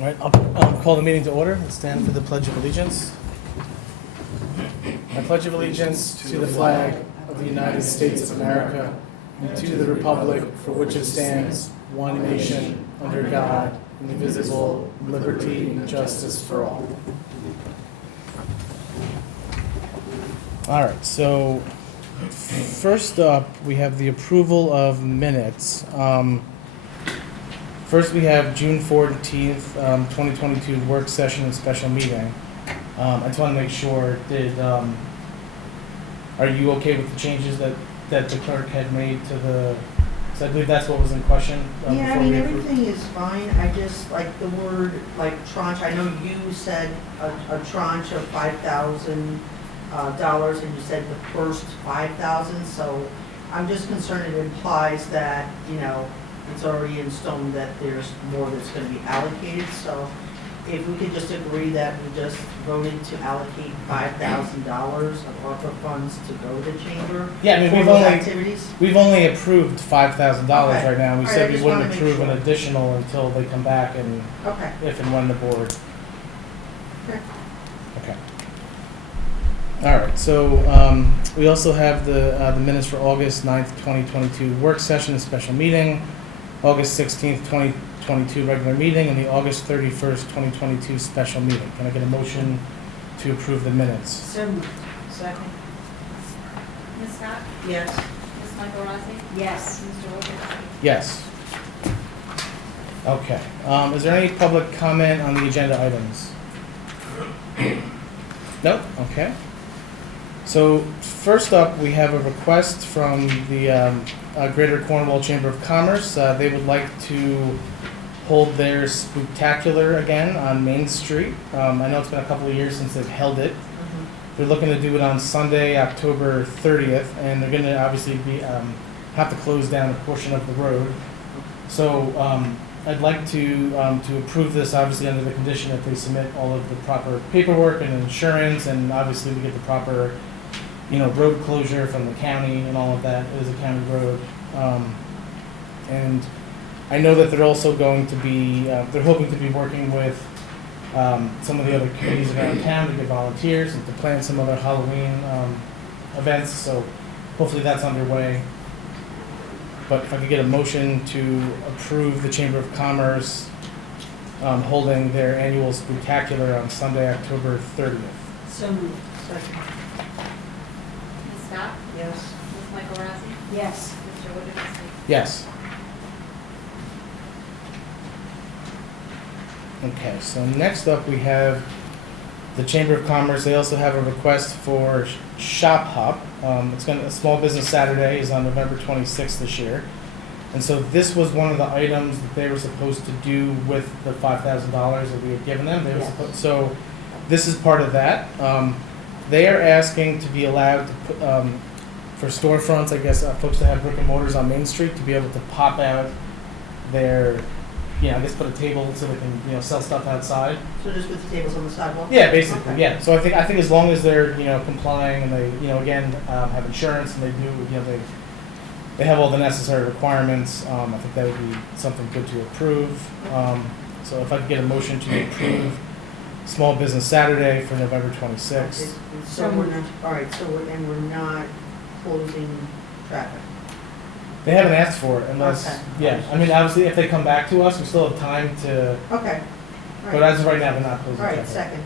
All right, I'll call the meeting to order and stand for the Pledge of Allegiance. I pledge of allegiance to the flag of the United States of America and to the republic for which it stands, one nation, under God, indivisible, with liberty and justice for all. All right, so first up, we have the approval of minutes. First, we have June 14th, 2022 work session and special meeting. I just want to make sure, are you okay with the changes that the clerk had made to the, so I believe that's what was in question? Yeah, I mean, everything is fine. I just like the word, like tranche. I know you said a tranche of $5,000, and you said the first 5,000. So I'm just concerned it implies that, it's already in stone that there's more that's going to be allocated. So if we could just agree that we just voted to allocate $5,000 of ARPA funds to go to chamber. Yeah, I mean, we've only approved $5,000 right now. We said we wouldn't approve an additional until they come back and if and when the board. Okay. All right. So we also have the minutes for August 9th, 2022 work session and special meeting, August 16th, 2022 regular meeting, and the August 31st, 2022 special meeting. Can I get a motion to approve the minutes? So moved. Second. Ms. Scott? Yes. Ms. Michael Rossi? Yes. Mr. Wojciechowski? Yes. Okay. Is there any public comment on the agenda items? Nope. Okay. So first up, we have a request from the Greater Cornwall Chamber of Commerce. They would like to hold their spooktacular again on Main Street. I know it's been a couple of years since they've held it. They're looking to do it on Sunday, October 30th, and they're going to obviously have to close down a portion of the road. So I'd like to approve this, obviously under the condition that they submit all of the proper paperwork and insurance, and obviously we get the proper road closure from the county and all of that. It is a county road. And I know that they're also going to be, they're hoping to be working with some of the other communities around town to get volunteers and to plan some other Halloween events. So hopefully that's underway. But if I could get a motion to approve the Chamber of Commerce holding their annual spooktacular on Sunday, October 30th. So moved. Second. Ms. Scott? Yes. Ms. Michael Rossi? Yes. Mr. Wojciechowski? Yes. Okay, so next up we have the Chamber of Commerce. They also have a request for Shop Hop. A Small Business Saturday is on November 26th this year. And so this was one of the items that they were supposed to do with the $5,000 that we had given them. They were so this is part of that. They are asking to be allowed to put, for storefronts, I guess, folks that have brick and mortars on Main Street, to be able to pop out their, put a table so they can, sell stuff outside. So just with the tables on the sidewalk? Yeah, basically, Okay. yeah. So I think as long as they're, complying and they, again, have insurance and they do, they have all the necessary requirements, I think that would be something good to approve. So if I could get a motion to approve Small Business Saturday for November 26th. So we're not, all right, so we're not closing traffic. They haven't asked for it unless, Okay. yeah. I mean, obviously, if they come back to us, we still have time to, Okay. All but right. as of right now, they're not closing All right, traffic. second.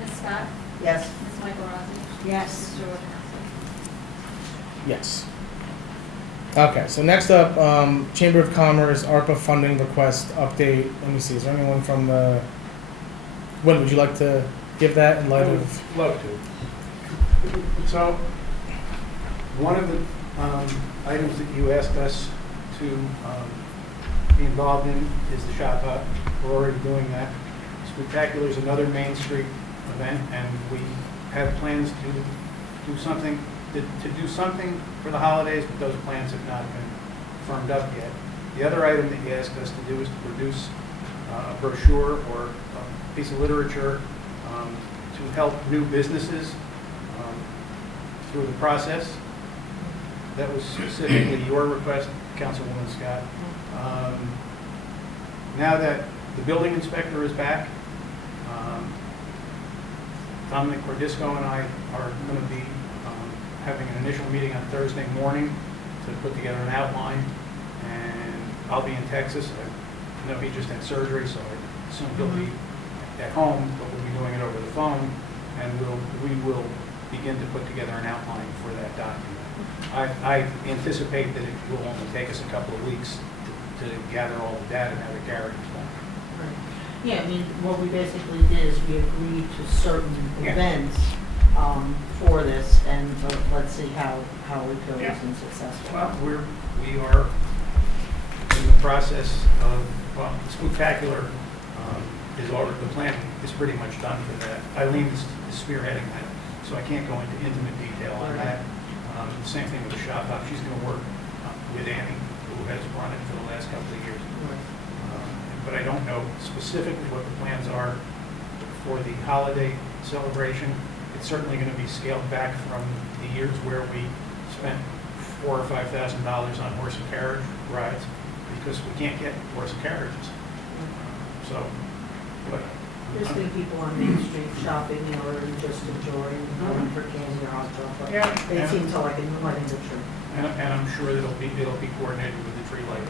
Ms. Scott? Yes. Ms. Michael Rossi? Yes. Mr. Wojciechowski? Yes. Okay, so next up, Chamber of Commerce, ARPA funding request update. Let me see, is there anyone from the, when would you like to give that in light of? Love to. So, one of the items that you asked us to be involved in is the Shop Hop. We're already doing that. Spooktacular is another Main Street event, and we have plans to do something for the holidays, but those plans have not been firmed up yet. The other item that you asked us to do is to produce a brochure or a piece of literature to help new businesses through the process. That was specifically your request, Councilwoman Scott. Now that The building inspector is back. Dominic Cordisco and I are going to be having an initial meeting on Thursday morning to put together an outline, and I'll be in Texas. I know he just had surgery, so I assume he'll be at home, but we'll be doing it over the phone, and we will begin to put together an outline for that document. I anticipate that it will only take us a couple of weeks to gather all the data and have it carried. Right. Yeah, I mean, what we basically did is we agreed to certain Yeah. events for this, and let's see how it goes Yeah. and successful. Well, we are in the process of, well, the Spooktacular is already, the planning is pretty much done for that. Eileen is spearheading that, so I can't go into intimate detail on that. The same thing with the shop hop. She's going to work with Annie, who has run it for the last couple of years. But I don't know specifically what the plans are for the holiday celebration. It's certainly going to be scaled back from the years where we spent $4,000 or $5,000 on horse and carriage rides because we can't get horse and carriages. So, but Just think people on Main Street shopping, you know, or just enjoying, going for candy or hot chocolate. Yeah. They seem to like lighting the tree. and I'm sure that it'll be coordinated with the tree lighting,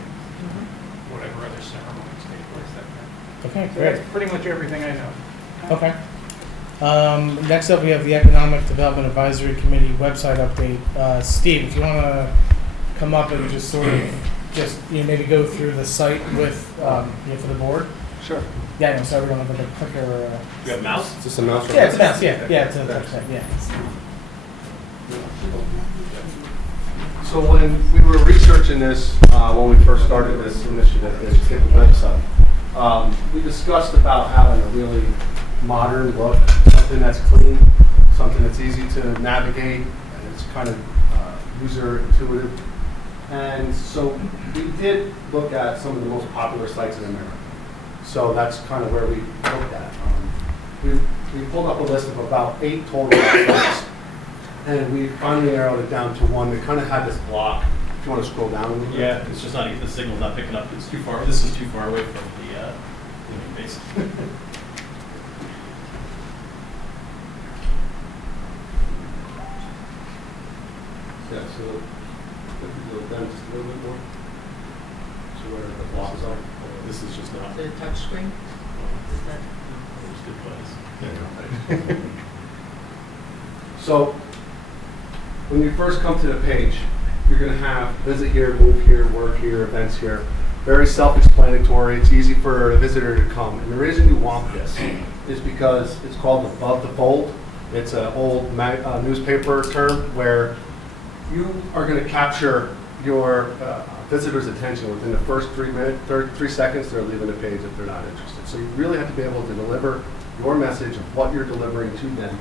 whatever other ceremonies take place that day. Okay, So great. that's pretty much everything I know. Okay. Next up, we have the Economic Development Advisory Committee website update. Steve, if you want to come up and just sort of maybe go through the site with for the board. Sure. Yeah, no, so we're gonna have a clicker. You have a mouse? Is this a mouse? Yeah, it's a mouse. Yeah, it's a website. Yeah. So when we were researching this, when we first started this initiative, the Tip website, we discussed about having a really modern look, something that's clean, something that's easy to navigate, and it's kind of user intuitive. And so we did look at some of the most popular sites in America. So that's kind of where we looked at. We pulled up a list of about 8 total sites. And we finally narrowed it down to one that kind of had this block. If you want to scroll down a little bit. Yeah, it's just not, the signal's not picking up. It's too far, this is too far away from the base. Yeah, so if we go down just a little bit more to where the blocks are. This is just not, The touch screen? Is that? there's good place. So when you first come to the page, you're going to have visit here, move here, work here, events here. Very self-explanatory. It's easy for a visitor to come. And the reason you want this is because it's called above the fold. It's an old newspaper term where you are going to capture your visitor's attention within the first 3 seconds. They're leaving the page if they're not interested. So you really have to be able to deliver your message of what you're delivering to them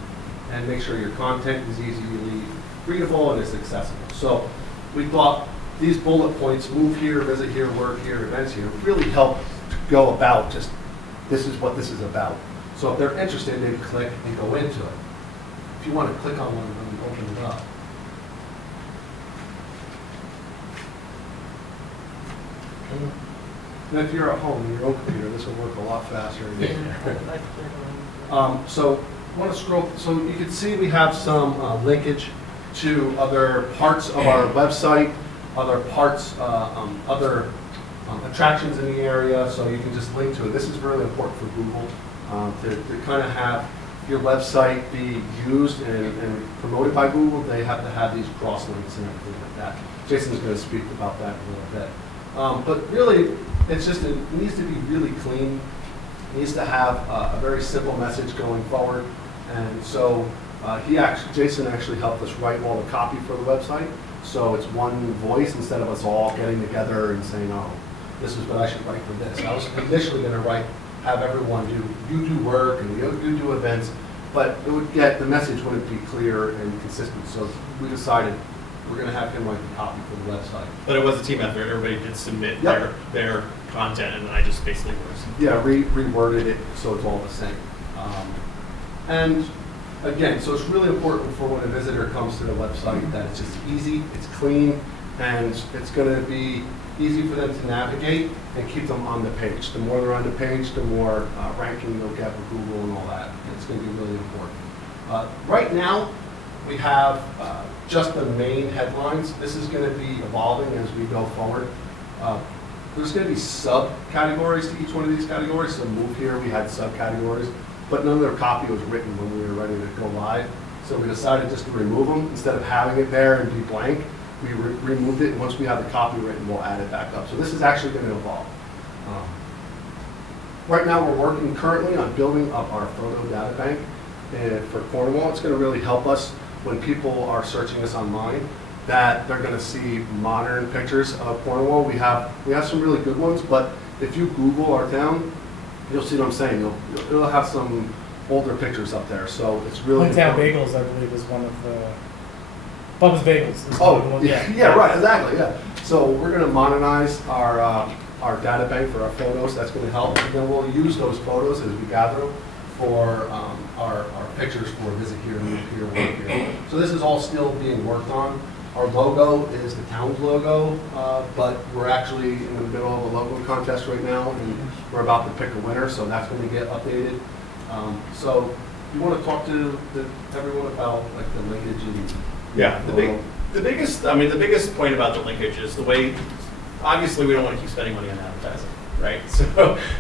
and make sure your content is easily readable and is accessible. So we thought these bullet points, move here, visit here, work here, events here, really help to go about just, this is what this is about. So if they're interested, they click and go into it. If you want to click on one of them and open it up. And if you're at home on your own computer, this will work a lot faster. So I want to scroll, so you can see we have some linkage to other parts of our website, other parts, other attractions in the area, so you can just link to it. This is really important for Google to kind of have your website be used and promoted by Google. They have to have these cross links and everything like that. Jason's going to speak about that in a little bit. But really, it's just, it needs to be really clean. It needs to have a very simple message going forward. And so Jason actually helped us write all the copy for the website. So it's one voice instead of us all getting together and saying, oh, this is what I should write for this. I was initially going to have everyone you do work and you do events, but it would the message wouldn't be clear and consistent. So we decided we're going to have him write the copy for the website. But it was a team effort. Everybody did submit their content, and then I just basically Reworded it so it's all the same. And again, so it's really important for when a visitor comes to the website that it's just easy, it's clean, and it's going to be easy for them to navigate and keep them on the page. The more they're on the page, the more ranking they'll get with Google and all that. It's going to be really important. Right now, we have just the main headlines. This is going to be evolving as we go forward. There's going to be subcategories to each one of these categories. So move here, we had subcategories, but none of their copy was written when we were ready to go live. So we decided just to remove them. Instead of having it there and be blank, we removed it. And once we have the copy written, we'll add it back up. So this is actually going to evolve. Right now, we're working currently on building up our photo data bank for Cornwall. It's going to really help us when people are searching us online, that they're going to see modern pictures of Cornwall. We have some really good ones, but if you Google our town, you'll see what I'm saying. It'll have some older pictures up there, so it's really Hometown important. Bagels, I believe, is one of the Bubba's Bagels. Is one of the Oh, ones- yeah, right, exactly, yeah. So we're going to modernize our data bank for our photos. That's going to help, and then we'll use those photos as we gather them for our pictures for visit here, move here, work here. So this is all still being worked on. Our logo is the town's logo, but we're actually in the middle of a logo contest right now, and we're about to pick a winner, so that's going to get updated. So you want to talk to everyone about like the linkage and Yeah, the biggest point about the linkage is the way, obviously we don't want to keep spending money on advertising, right?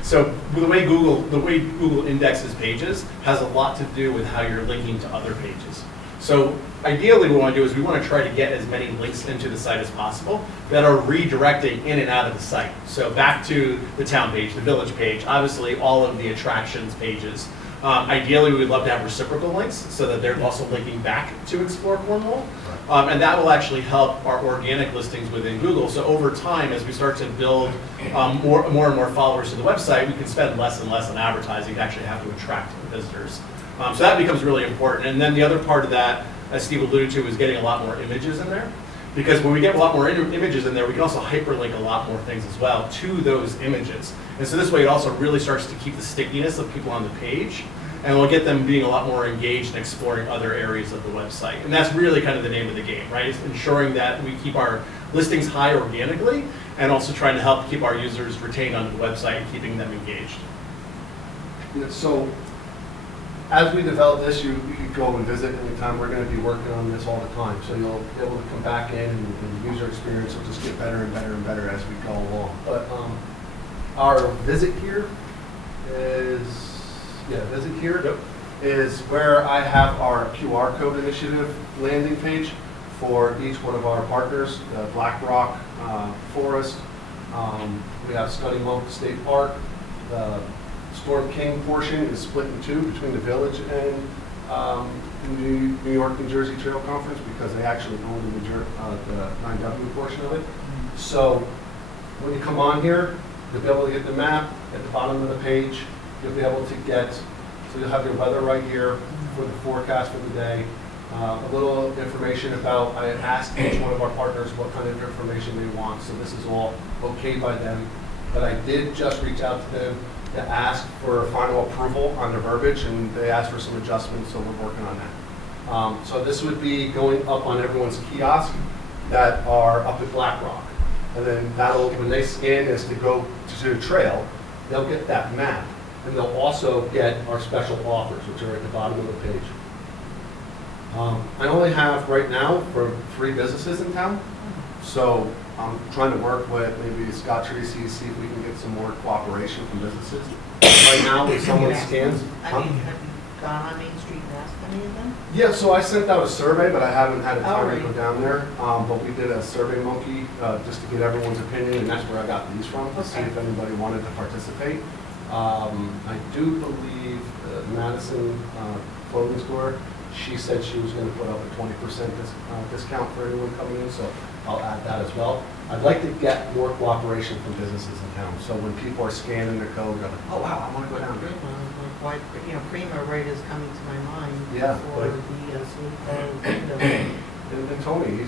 So the way Google indexes pages has a lot to do with how you're linking to other pages. So ideally what we want to do is we want to try to get as many links into the site as possible that are redirecting in and out of the site. So back to the town page, the village page, obviously all of the attractions pages. Ideally, we would love to have reciprocal links so that they're also linking back to Explore Cornwall. And that will actually help our organic listings within Google. So over time, as we start to build more and more followers to the website, we can spend less and less on advertising to actually have to attract visitors. So that becomes really important. And then the other part of that, as Steve alluded to, is getting a lot more images in there. Because when we get a lot more images in there, we can also hyperlink a lot more things as well to those images. And so this way it also really starts to keep the stickiness of people on the page, and we'll get them being a lot more engaged and exploring other areas of the website. And that's really kind of the name of the game, right? It's ensuring that we keep our listings high organically, and also trying to help keep our users retained onto the website and keeping them engaged. Yeah, so as we develop this, you can go and visit anytime. We're going to be working on this all the time. So you'll be able to come back in and user experience will just get better and better and better as we go along. But our visit here is where I have our QR code initiative landing page for each one of our partners, the Black Rock Forest. We have Stunning Oak State Park. The Storm King portion is split in two between the village and New York, New Jersey Trail Conference, because they actually own the 9W portion of it. So when you come on here, you'll be able to get the map at the bottom of the page. You'll be able to get, so you'll have your weather right here for the forecast for the day. A little information about, I asked each one of our partners what kind of information they want, so this is all okayed by them. But I did just reach out to them to ask for final approval on the verbiage, and they asked for some adjustments, so we're working on that. So this would be going up on everyone's kiosk that are up at Black Rock. And then that'll, when they scan this to go to the trail, they'll get that map. And they'll also get our special offers, which are at the bottom of the page. I only have right now for 3 businesses in town. So I'm trying to work with maybe Scott Tracy, see if we can get some more cooperation from businesses. Right now, when someone scans. Have you gone on Main Street and asked any of them? Yeah, so I sent out a survey, but I haven't had a time to Alright. go down there. But we did a Survey Monkey just to get everyone's opinion, and that's where I got these from, to see Okay. if anybody wanted to participate. I do believe Madison Clothing Store, she said she was going to put up a 20% discount for anyone coming in, so I'll add that as well. I'd like to get more cooperation from businesses in town, so when people are scanning their code, they're like, oh wow, I want to go down there. Why, Prima right is coming to my mind. Yeah, For but- the Sweet window. And Tony,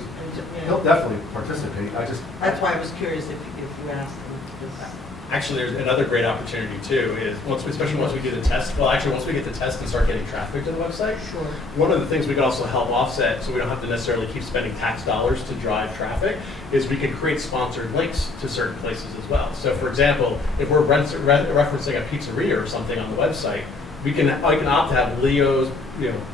he'll definitely participate. That's why I was curious if you asked them. because- Actually, there's another great opportunity too, is especially once we do the test, once we get the test and start getting traffic to the website. Sure. One of the things we can also help offset, so we don't have to necessarily keep spending tax dollars to drive traffic, is we can create sponsored links to certain places as well. So for example, if we're referencing a pizzeria or something on the website, I can opt to have Leo's,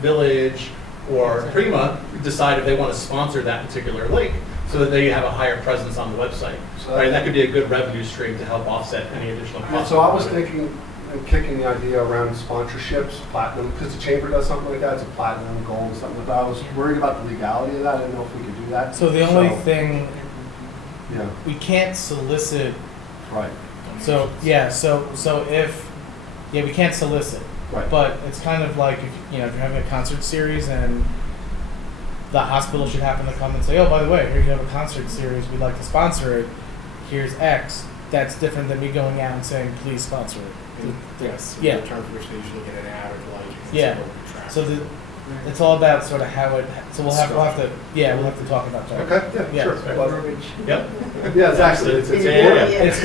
Village, or Prima decide if they want to sponsor that particular link, so that they have a higher presence on the website. So Right, that could be a good revenue stream to help offset any additional costs. So I was thinking and kicking the idea around sponsorships, platinum, because the chamber does something like that, it's a platinum, gold, something like that. I was worried about the legality of that, I didn't know if we could do that. So the only thing, Yeah, we can't solicit, right, so we can't solicit. right. But it's kind of like if you're having a concert series and the hospital should happen to come and say, oh, by the way, here you have a concert series, we'd like to sponsor it, here's X. That's different than me going out and saying, please sponsor it. Yes, Yeah. in return for which they usually get an ad or like. Yeah. So it's all about sort of how it, so we'll have to talk about that. Okay, yeah, Yeah. sure. Well, Yep. yeah, exactly. It's Yeah, important. It's-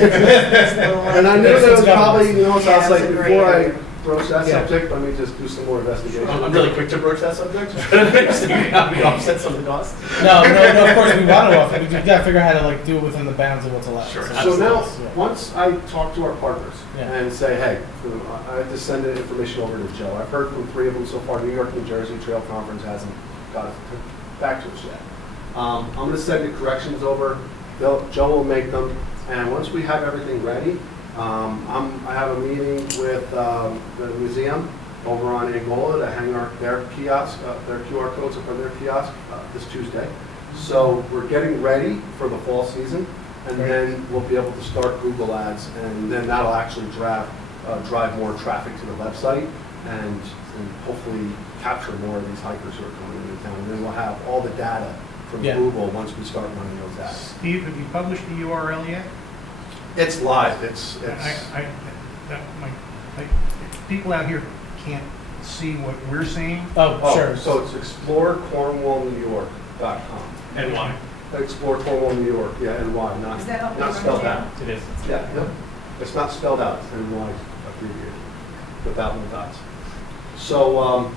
And I knew It's there was government. probably, so I was Yeah, like, it's a great before I area. broach that Yeah. subject, let me just do some more investigation. I'm really quick to broach that subject, trying to figure out how we offset some of the costs. No, of course we want to offer. We just gotta figure out how to like do it within the bounds of what's allowed. Sure. So now, Yeah. once I talk to our partners Yeah. and say, hey, I have to send the information over to Joe. I've heard from 3 of them so far. New York, New Jersey Trail Conference hasn't got back to us yet. I'm going to send the corrections over. Joe will make them. And once we have everything ready, I have a meeting with the museum over on Angola to hang their kiosk, their QR codes up on their kiosk this Tuesday. So we're getting ready for the fall season, and then we'll be able to start Google Ads, and then that'll actually drive more traffic to the website, and hopefully capture more of these hikers who are coming into town. And then we'll have all the data from Yeah. Google once we start running those ads. Steve, have you published the URL yet? It's live. It's People out here can't see what we're seeing. Oh, sure. So it's explorecornwallny.gov. And why? Explore Cornwall, New York, yeah, NY, not spelled out. It is. Yeah, yep. It's not spelled out, it's NY abbreviated, without no dots. So,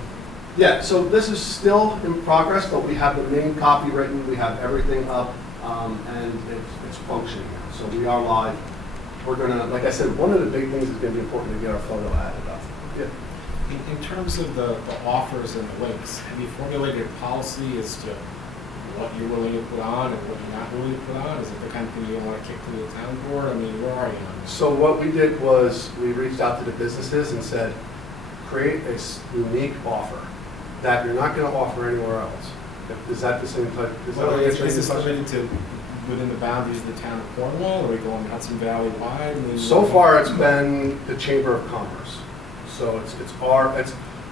so this is still in progress, but we have the main copy written, we have everything up, and it's functioning now. So we are live. We're gonna, like I said, one of the big things is gonna be important to get our photo added up. Yeah. In terms of the offers and the links, have you formulated a policy as to what you're willing to put on and what you're not willing to put on? Is it the kind of thing you don't want to kick to the town board? I mean, where are you on this? So what we did was, we reached out to the businesses and said, create a unique offer that you're not gonna offer anywhere else. Is that the same type? Well, is this limited to within the boundaries of the town of Cornwall? Are we going Hudson Valley wide? I mean, So far, it's been the Chamber of Commerce. So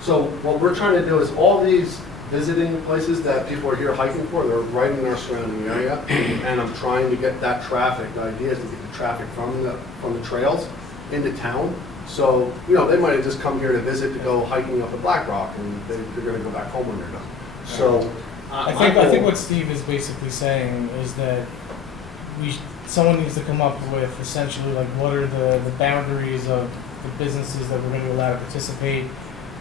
so what we're trying to do is all these visiting places that people are here hiking for, they're right in our surrounding area. And I'm trying to get that traffic. The idea is to get the traffic from the trails into town. So, they might have just come here to visit, to go hiking up at Black Rock, and they're gonna go back home when they're done. So, I think what Steve is basically saying is that someone needs to come up with essentially like what are the boundaries of the businesses that we're going to allow to participate,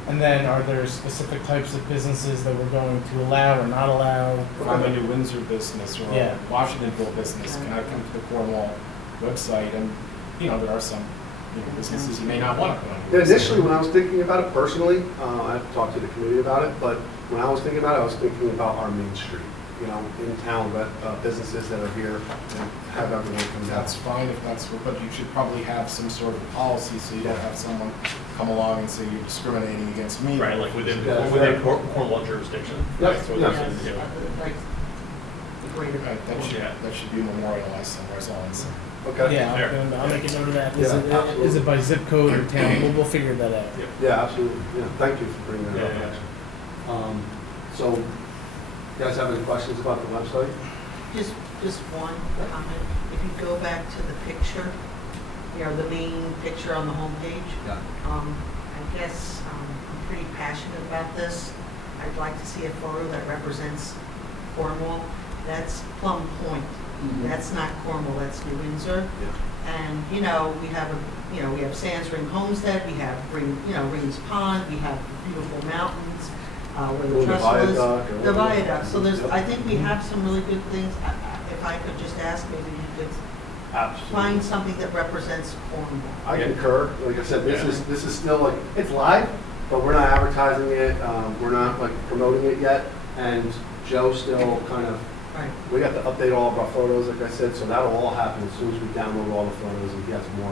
and then are there specific types of businesses that we're going to allow or not allow? If I'm a New Windsor business or Yeah. a Washingtonville business, can I come to the Cornwall website? And, there are some businesses you may not want to put on your website. initially, when I was thinking about it personally, I have to talk to the committee about it, but when I was thinking about it, I was thinking about our main street, in town, businesses that are here and have everyone come down. That's fine if that's, but you should probably have some sort of policy so you don't have someone come along and say you're discriminating against me. Right, like within Yeah. Cornwall jurisdiction. Yep, Right, so yeah. there's, Like the greater. Right, that should be memorialized somewhere, is all I'm saying. Okay? Yeah, Fair. I'll make a note of that. Yeah, Is absolutely. it by zip code or town? We'll figure that out. Yeah, absolutely. Yeah, thank you for bringing that up, Yeah. actually. So, you guys have any questions about the website? Just one comment. If you go back to the picture, the main picture on the homepage, Yeah. I guess I'm pretty passionate about this. I'd like to see a photo that represents Cornwall. That's Plum Point. That's not Cornwall, that's New Windsor. And, you know, we have Sands Ring Homestead, we have Rings Pond, we have beautiful mountains, where the The trestle is. viaduct or The whatever. viaduct, so there's, Yep. I think we have some really good things. If I could just ask, maybe you could Absolutely. find something that represents Cornwall. I concur. Like I said, this Yeah. is still like, it's live, but we're not advertising it. We're not like promoting it yet. And Joe still kind of, Right. we got to update all of our photos, like I said, so that'll all happen as soon as we download all the photos and get more.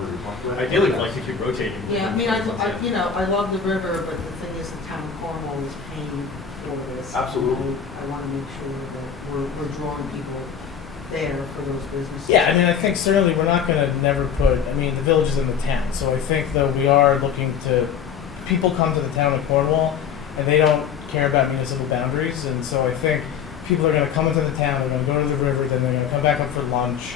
Ideally, we'd like to keep rotating. Yeah, I mean, different phases, you know, I love the river, but the thing is, the town of Cornwall is paying for this. Absolutely. I want to make sure that we're drawing people there for those businesses. Yeah, I mean, I think certainly we're not going to never put, I mean, the village is in the town, so I think though we are looking to, people come to the town of Cornwall and they don't care about municipal boundaries, and so I think people are going to come into the town, they're going to go to the river, then they're going to come back up for lunch.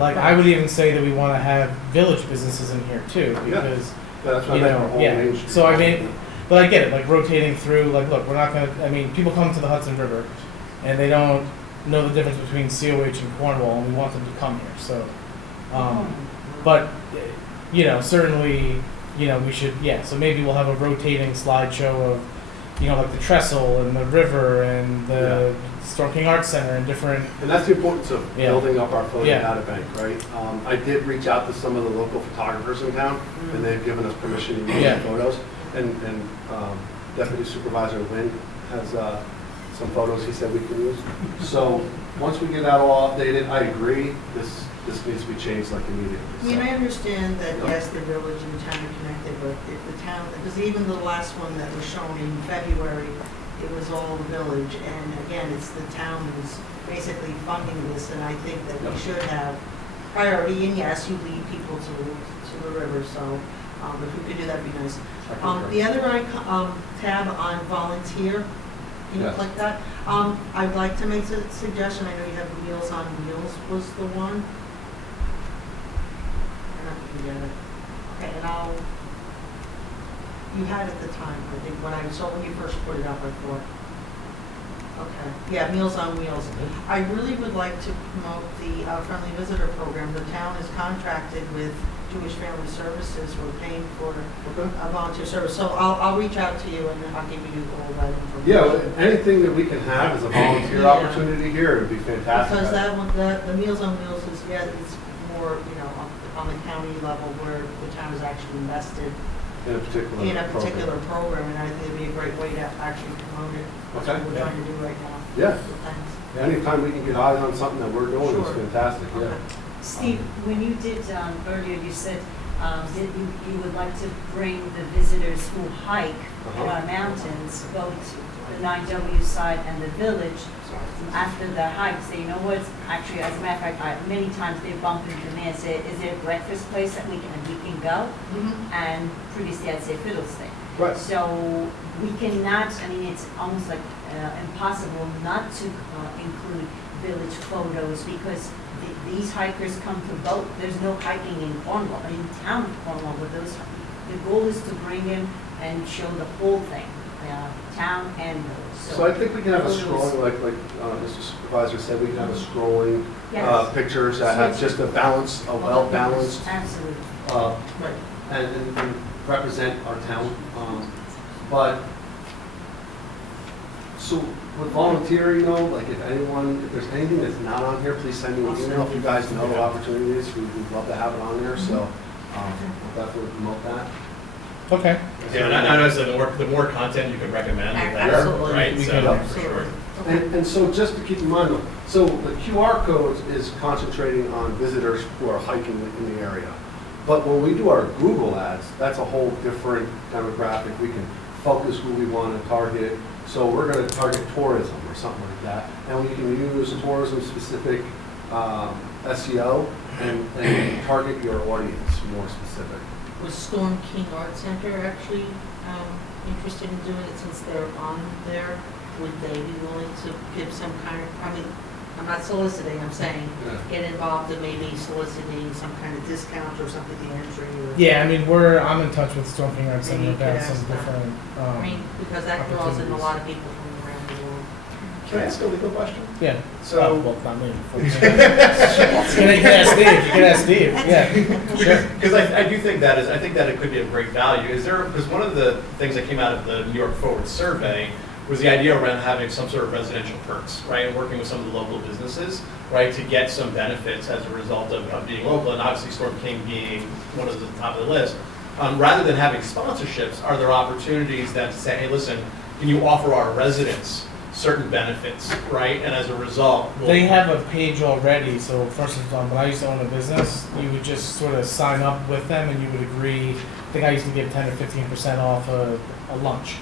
Like, I would even say that we want to have village businesses in here too, Yeah. because, That's why you that's know, our whole yeah. Main Street. So I mean, but I get it, like rotating through, like, look, we're not going to, I mean, people come to the Hudson River and they don't know the difference between COH and Cornwall, and we want them to come here, so. But, you know, certainly, you know, we should, yeah, so maybe we'll have a rotating slideshow of, you know, like the trestle and the river and the Storm King Arts Center and different, And that's the importance of Yeah. building up our photo Yeah. data bank, right? I did reach out to some of the local photographers in town, and they've given us permission to use Yeah. the photos. And Deputy Supervisor Wynn has some photos he said we can use. So, once we get that all updated, I agree, this needs to be changed like immediately. I mean, So- I understand that, Yep. yes, the village and the town are connected, but if the town, because even the last one that was shown in February, it was all the village, and again, it's the town who's basically funding this, and I think that we Yep. should have priority, and yes, you lead people to the river, so, if we could do that, would be nice. I concur. The other tab on volunteer, can you Yes. click that? I'd like to make a suggestion, I know you have Meals on Wheels was the one. I don't know if you can get it. Okay, and you had at the time, I think, when you first put it up, I thought. Okay, yeah, Meals on Wheels. I really would like to promote the Friendly Visitor Program. The town is contracted with Jewish Family Services. We're paying for Okay. a volunteer service. So I'll reach out to you and I'll give you all that information. Yeah, well, anything that we can have as a volunteer Yeah. opportunity here, it'd be fantastic. Because that one, the Meals on Wheels is, yeah, it's more, you know, on the county level where the town is actually invested In a particular in a program. particular program, and I think it'd be a great way to actually promote it. That's what Okay. we're trying to do right now. Yeah. So thanks. Anytime we can get eyes on something that we're doing, it's Sure. fantastic, yeah. Okay. Steve, when you did earlier, you said that you would like to bring the visitors who hike in Uh-huh. our mountains, both the 9W side and the village, after the hike, say, you know what, actually, as a matter of fact, many times they bump into me and say, is there a breakfast place that we can go? Mhm. And previously I'd say Fiddlestick. Right. So we cannot, I mean, it's almost like impossible not to include village photos because these hikers come to both. There's no hiking in Cornwall, in town of Cornwall, but the goal is to bring in and show the whole thing, town and village. So I think we can have a photos- scrolling, like Mr. Supervisor said, we can have a scrolling Yes. pictures that have just a balance, a well-balanced, Absolutely. Right. and represent our town. But, so with volunteer, you know, like if there's anything that's not on here, please send me an email. If you guys know of opportunities, we'd love to have it on there, so we'll definitely promote that. okay. Yeah, and I know the more content you can recommend, the better, Absolutely. right? We So, can- for sure. And so just to keep in mind, though, so the QR code is concentrating on visitors who are hiking in the area. But when we do our Google ads, that's a whole different demographic. We can focus who we want to target. So we're going to target tourism or something like that. And we can use tourism-specific SEO and target your audience more specific. Was Storm King Art Center actually interested in doing it since they're on there? Would they be willing to give some kind of, I mean, I'm not soliciting, I'm saying, get involved in maybe soliciting some kind of discount or something, the entry or? Yeah, I mean, I'm in touch with Storm King Arts Center Maybe you could about some ask them. different, I mean, because that draws in a lot of people from around the world. Can I ask a legal question? Yeah. So, Well, not me. You can ask Steve, you can ask Steve, yeah. Sure. because I do think that I think that it could be of great value. Because one of the things that came out of the New York Forward survey was the idea around having some sort of residential perks, right? And working with some of the local businesses, right, to get some benefits as a result of being local, and obviously Storm King being one of the top of the list. Rather than having sponsorships, are there opportunities then to say, hey, listen, can you offer our residents certain benefits, right? And as a result, They have a page already, so first of all, when I used to own a business, you would just sort of sign up with them and you would agree, I think I used to give 10 or 15% off a lunch.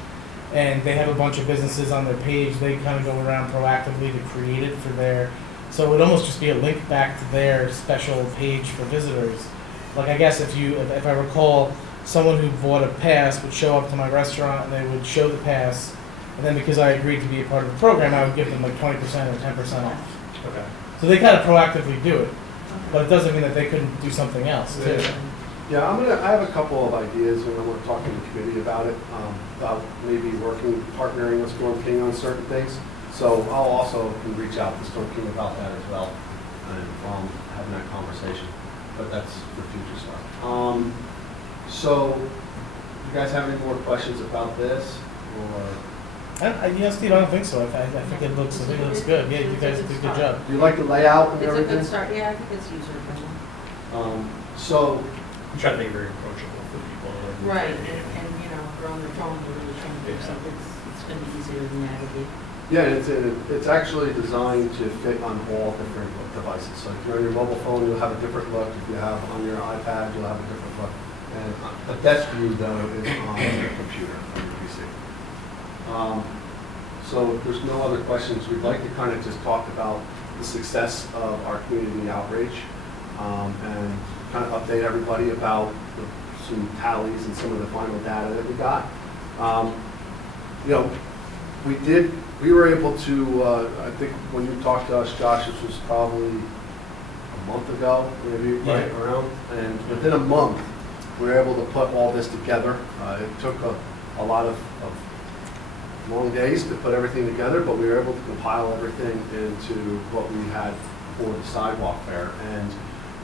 And they have a bunch of businesses on their page, they kind of go around proactively to create it for their, so it would almost just be a link back to their special page for visitors. Like I guess if I recall, someone who bought a pass would show up to my restaurant and they would show the pass, and then because I agreed to be a part of the program, I would give them like 20% or 10% off. okay. So they kind of proactively do it, but it doesn't mean that they couldn't do something else too. Yeah, I have a couple of ideas, and I want to talk to the committee about it, about maybe partnering with Storm King on certain things. So I'll also reach out to Storm King about that as well, and having that conversation. But that's for future stuff. So, you guys have any more questions about this, or? Steve, I don't think so. I think it looks good. Yeah, you guys did a good job. Do you like the layout and It's a everything? good start, yeah, I think it's user-friendly. So, I'm trying to make it very approachable for people. Right, and, you know, if we're on their phone, we're really trying to do something, it's gonna be easier to navigate. yeah, it's actually designed to fit on all different devices. So if you're on your mobile phone, you'll have a different look. If you have on your iPad, you'll have a different look. And the best view, though, is on your computer, on your PC. So if there's no other questions, we'd like to kind of just talk about the success of our community outreach, and kind of update everybody about some tallies and some of the final data that we got. You know, we were able to, I think when you talked to us, Josh, this was probably a month ago, maybe, right around, and within a month, we were able to put all this together. It took a lot of long days to put everything together, but we were able to compile everything into what we had for the sidewalk fair. And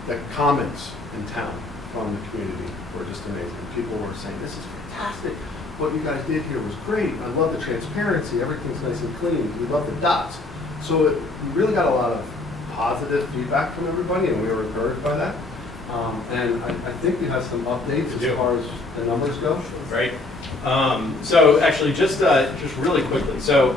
the comments in town from the community were just amazing. People were saying, this is fantastic. What you guys did here was great. I love the transparency. Everything's nice and clean. We love the dots. So we really got a lot of positive feedback from everybody, and we were encouraged by that. And I think we have some updates as far as the numbers go. Right. So actually, just really quickly. So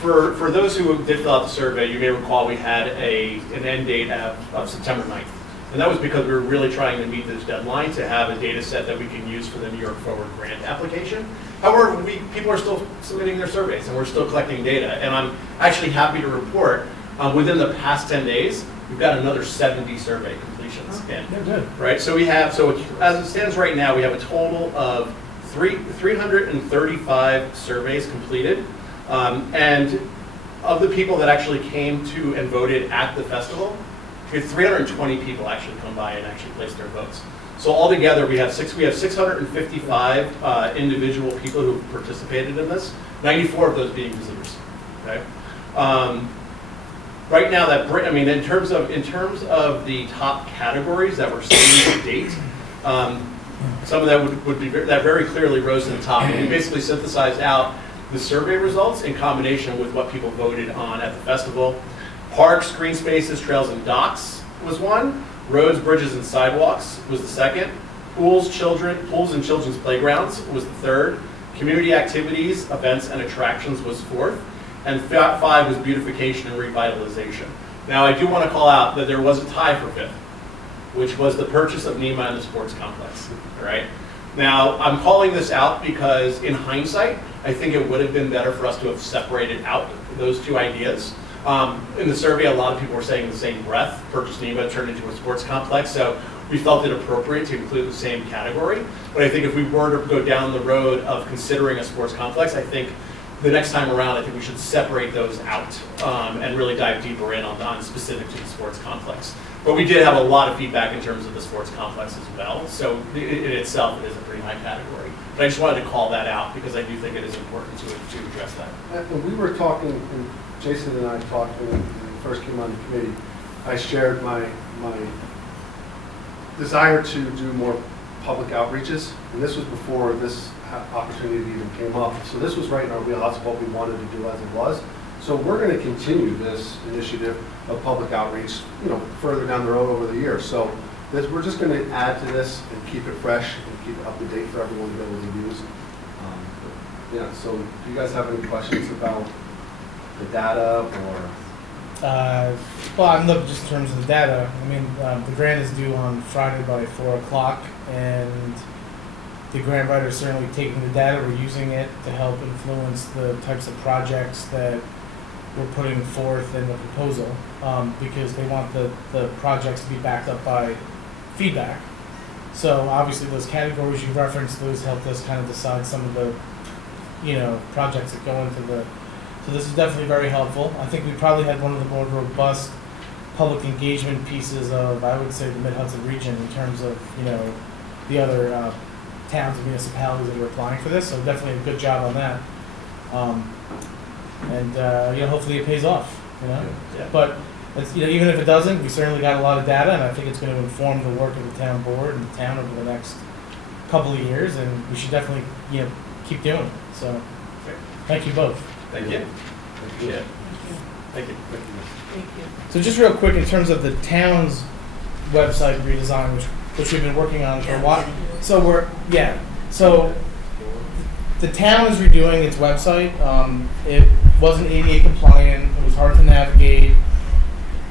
for those who did fill out the survey, you may recall we had an end date of September 9th. And that was because we were really trying to meet this deadline to have a data set that we can use for the New York Forward grant application. However, people are still submitting their surveys and we're still collecting data. And I'm actually happy to report within the past 10 days, we've got another 70 survey completions in. They're good. Right, so as it stands right now, we have a total of 335 surveys completed. And of the people that actually came to and voted at the festival, we had 320 people actually come by and actually place their votes. So altogether, we have 655 individual people who participated in this, 94 of those being visitors. Okay. Right now, in terms of the top categories that we're seeing to date, some of that would be that very clearly rose to the top. And we basically synthesized out the survey results in combination with what people voted on at the festival. Parks, green spaces, trails, and docks was one. Roads, bridges, and sidewalks was the second. Pools and children's playgrounds was the third. Community activities, events, and attractions was fourth. And 5 was beautification and revitalization. Now, I do want to call out that there was a tie for 5th, which was the purchase of NEMA and the sports complex. All right. Now, I'm calling this out because in hindsight, I think it would have been better for us to have separated out those two ideas. In the survey, a lot of people were saying in the same breath, purchase NEMA turned into a sports complex, so we felt it appropriate to include the same category. But I think if we were to go down the road of considering a sports complex, I think the next time around, I think we should separate those out and really dive deeper in on specific to the sports complex. But we did have a lot of feedback in terms of the sports complex as well, so in itself, it is a pretty high category. But I just wanted to call that out because I do think it is important to address that. When we were talking, and Jason and I talked when we first came on the committee, I shared my desire to do more public outreaches, and this was before this opportunity even came up. So this was right in our wheelhouse of what we wanted to do as it was. So we're going to continue this initiative of public outreach, further down the road over the years. So we're just going to add to this and keep it fresh and keep it up to date for everyone to be able to use. So do you guys have any questions about the data or? Well, I'm looking just in terms of the data. I mean, the grant is due on Friday by 4 o'clock, and the grant writer is certainly taking the data. We're using it to help influence the types of projects that we're putting forth in the proposal, because they want the projects to be backed up by feedback. So obviously those categories you referenced, those helped us kind of decide some of the, projects that go into the, so this is definitely very helpful. I think we probably had one of the more robust public engagement pieces of, I would say, the Mid-Hudson region in terms of, the other towns and municipalities that were applying for this, so definitely a good job on that. Hopefully it pays off, Yeah. But it's, even if it doesn't, we certainly got a lot of data, and I think it's going to inform the work of the town board and the town over the next couple of years, and we should definitely, keep doing it. So, Okay. thank you both. Thank you. Appreciate it. Thank you. Thank you. So just real quick, in terms of the town's website redesign, which we've been working on for a while. So so the town is redoing its website. It wasn't ADA compliant. It was hard to navigate.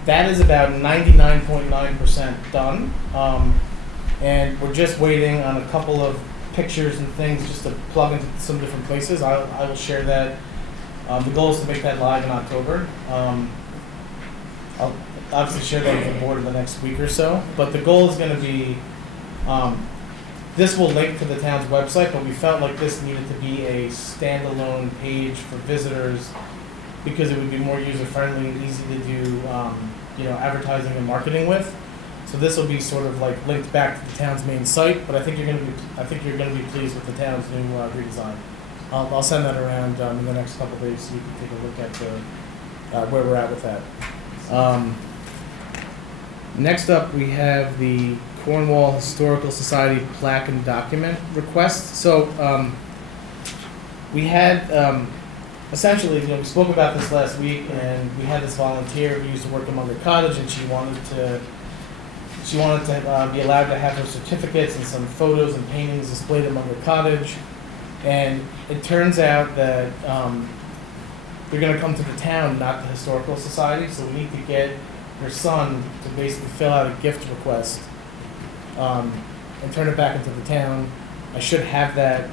That is about 99.9% done. And we're just waiting on a couple of pictures and things just to plug into some different places. I will share that. The goal is to make that live in October. I'll obviously share that with the board in the next week or so. But the goal is going to be, this will link to the town's website, but we felt like this needed to be a standalone page for visitors because it would be more user-friendly and easy to do, advertising and marketing with. So this will be sort of like linked back to the town's main site, but I think you're going to be pleased with the town's new redesign. I'll send that around in the next couple of days so you can take a look at where we're at with that. Next up, we have the Cornwall Historical Society plaque and document request. So we had essentially, we spoke about this last week, and we had this volunteer who used to work in Munger Cottage, and she wanted to be allowed to have her certificates and some photos and paintings displayed at Munger Cottage. And it turns out that they're going to come to the town, not the Historical Society, so we need to get her son to basically fill out a gift request and turn it back into the town. I should have that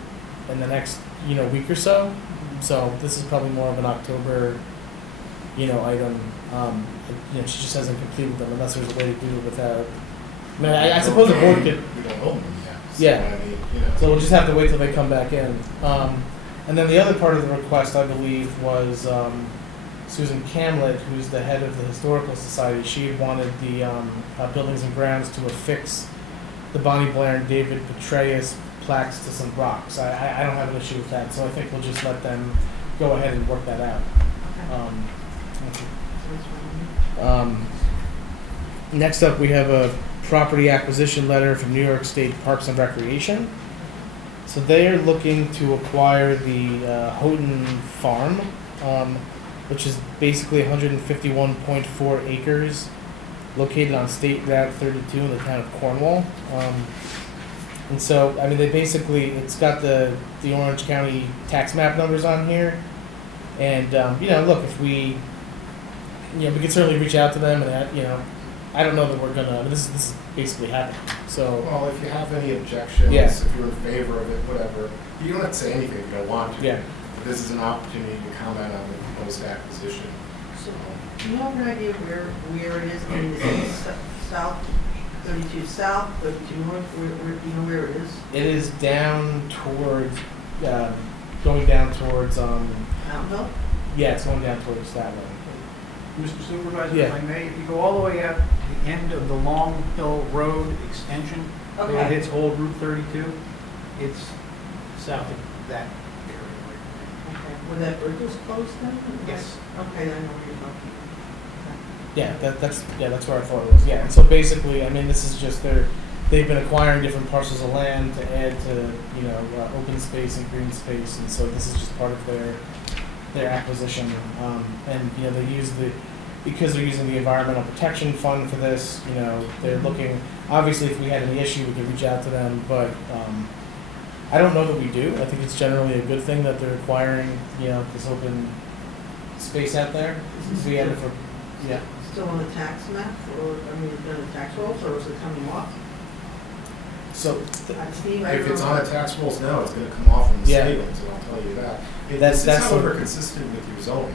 in the next week or so. So this is probably more of an October item. She just hasn't completed them unless there's a way to do it without. I mean, I suppose the board could. We don't own them yet. Yeah. So we'll just have to wait till they come back in. And then the other part of the request, I believe, was Susan Camlett, who's the head of the Historical Society. She wanted the Buildings and Grounds to affix the Bonnie Blair and David Petraeus plaques to some rocks. I don't have an issue with that, so I think we'll just let them go ahead and work that out. Next up, we have a property acquisition letter from New York State Parks and Recreation. So they are looking to acquire the Houghton Farm, which is basically 151.4 acres located on State Route 32 in the town of Cornwall. And so, I mean, it's got the Orange County tax map numbers on here. And, look, if we can certainly reach out to them and, I don't know that we're gonna, this is basically happening, so. Well, if you have any objections, Yeah. if you're in favor of it, whatever, you don't have to say anything if you don't want to. Yeah. But this is an opportunity to comment on the proposed acquisition. So, do you have an idea where it is? I mean, is it south, 32 south, 32 north, where, do you know where it is? It is down towards going down towards, Mountville? yeah, it's going down towards that way. Mr. Supervisor, Yeah. if I may, if you go all the way out the end of the Long Hill Road extension, where it Okay. hits Old Route 32, it's south of that area. Okay. Were that bridges closed then? Yes. Okay, I know where you're talking. Yeah, that's where I thought it was. Yeah, and so basically, I mean, this is just they've been acquiring different parcels of land to add to open space and green space, and so this is just part of their acquisition. And they use because they're using the environmental protection fund for this. They're looking. Obviously, if we had any issue, we could reach out to them, but I don't know that we do. I think it's generally a good thing that they're acquiring this open space out there. So we had it for yeah. Still on the tax map, or, I mean, on the tax rolls, or is it coming off? So Steve, I If don't it's know. on the tax rolls now, it's gonna come off from the Yeah. savings, and I'll tell you that. That's It's the- however consistent with your zoning,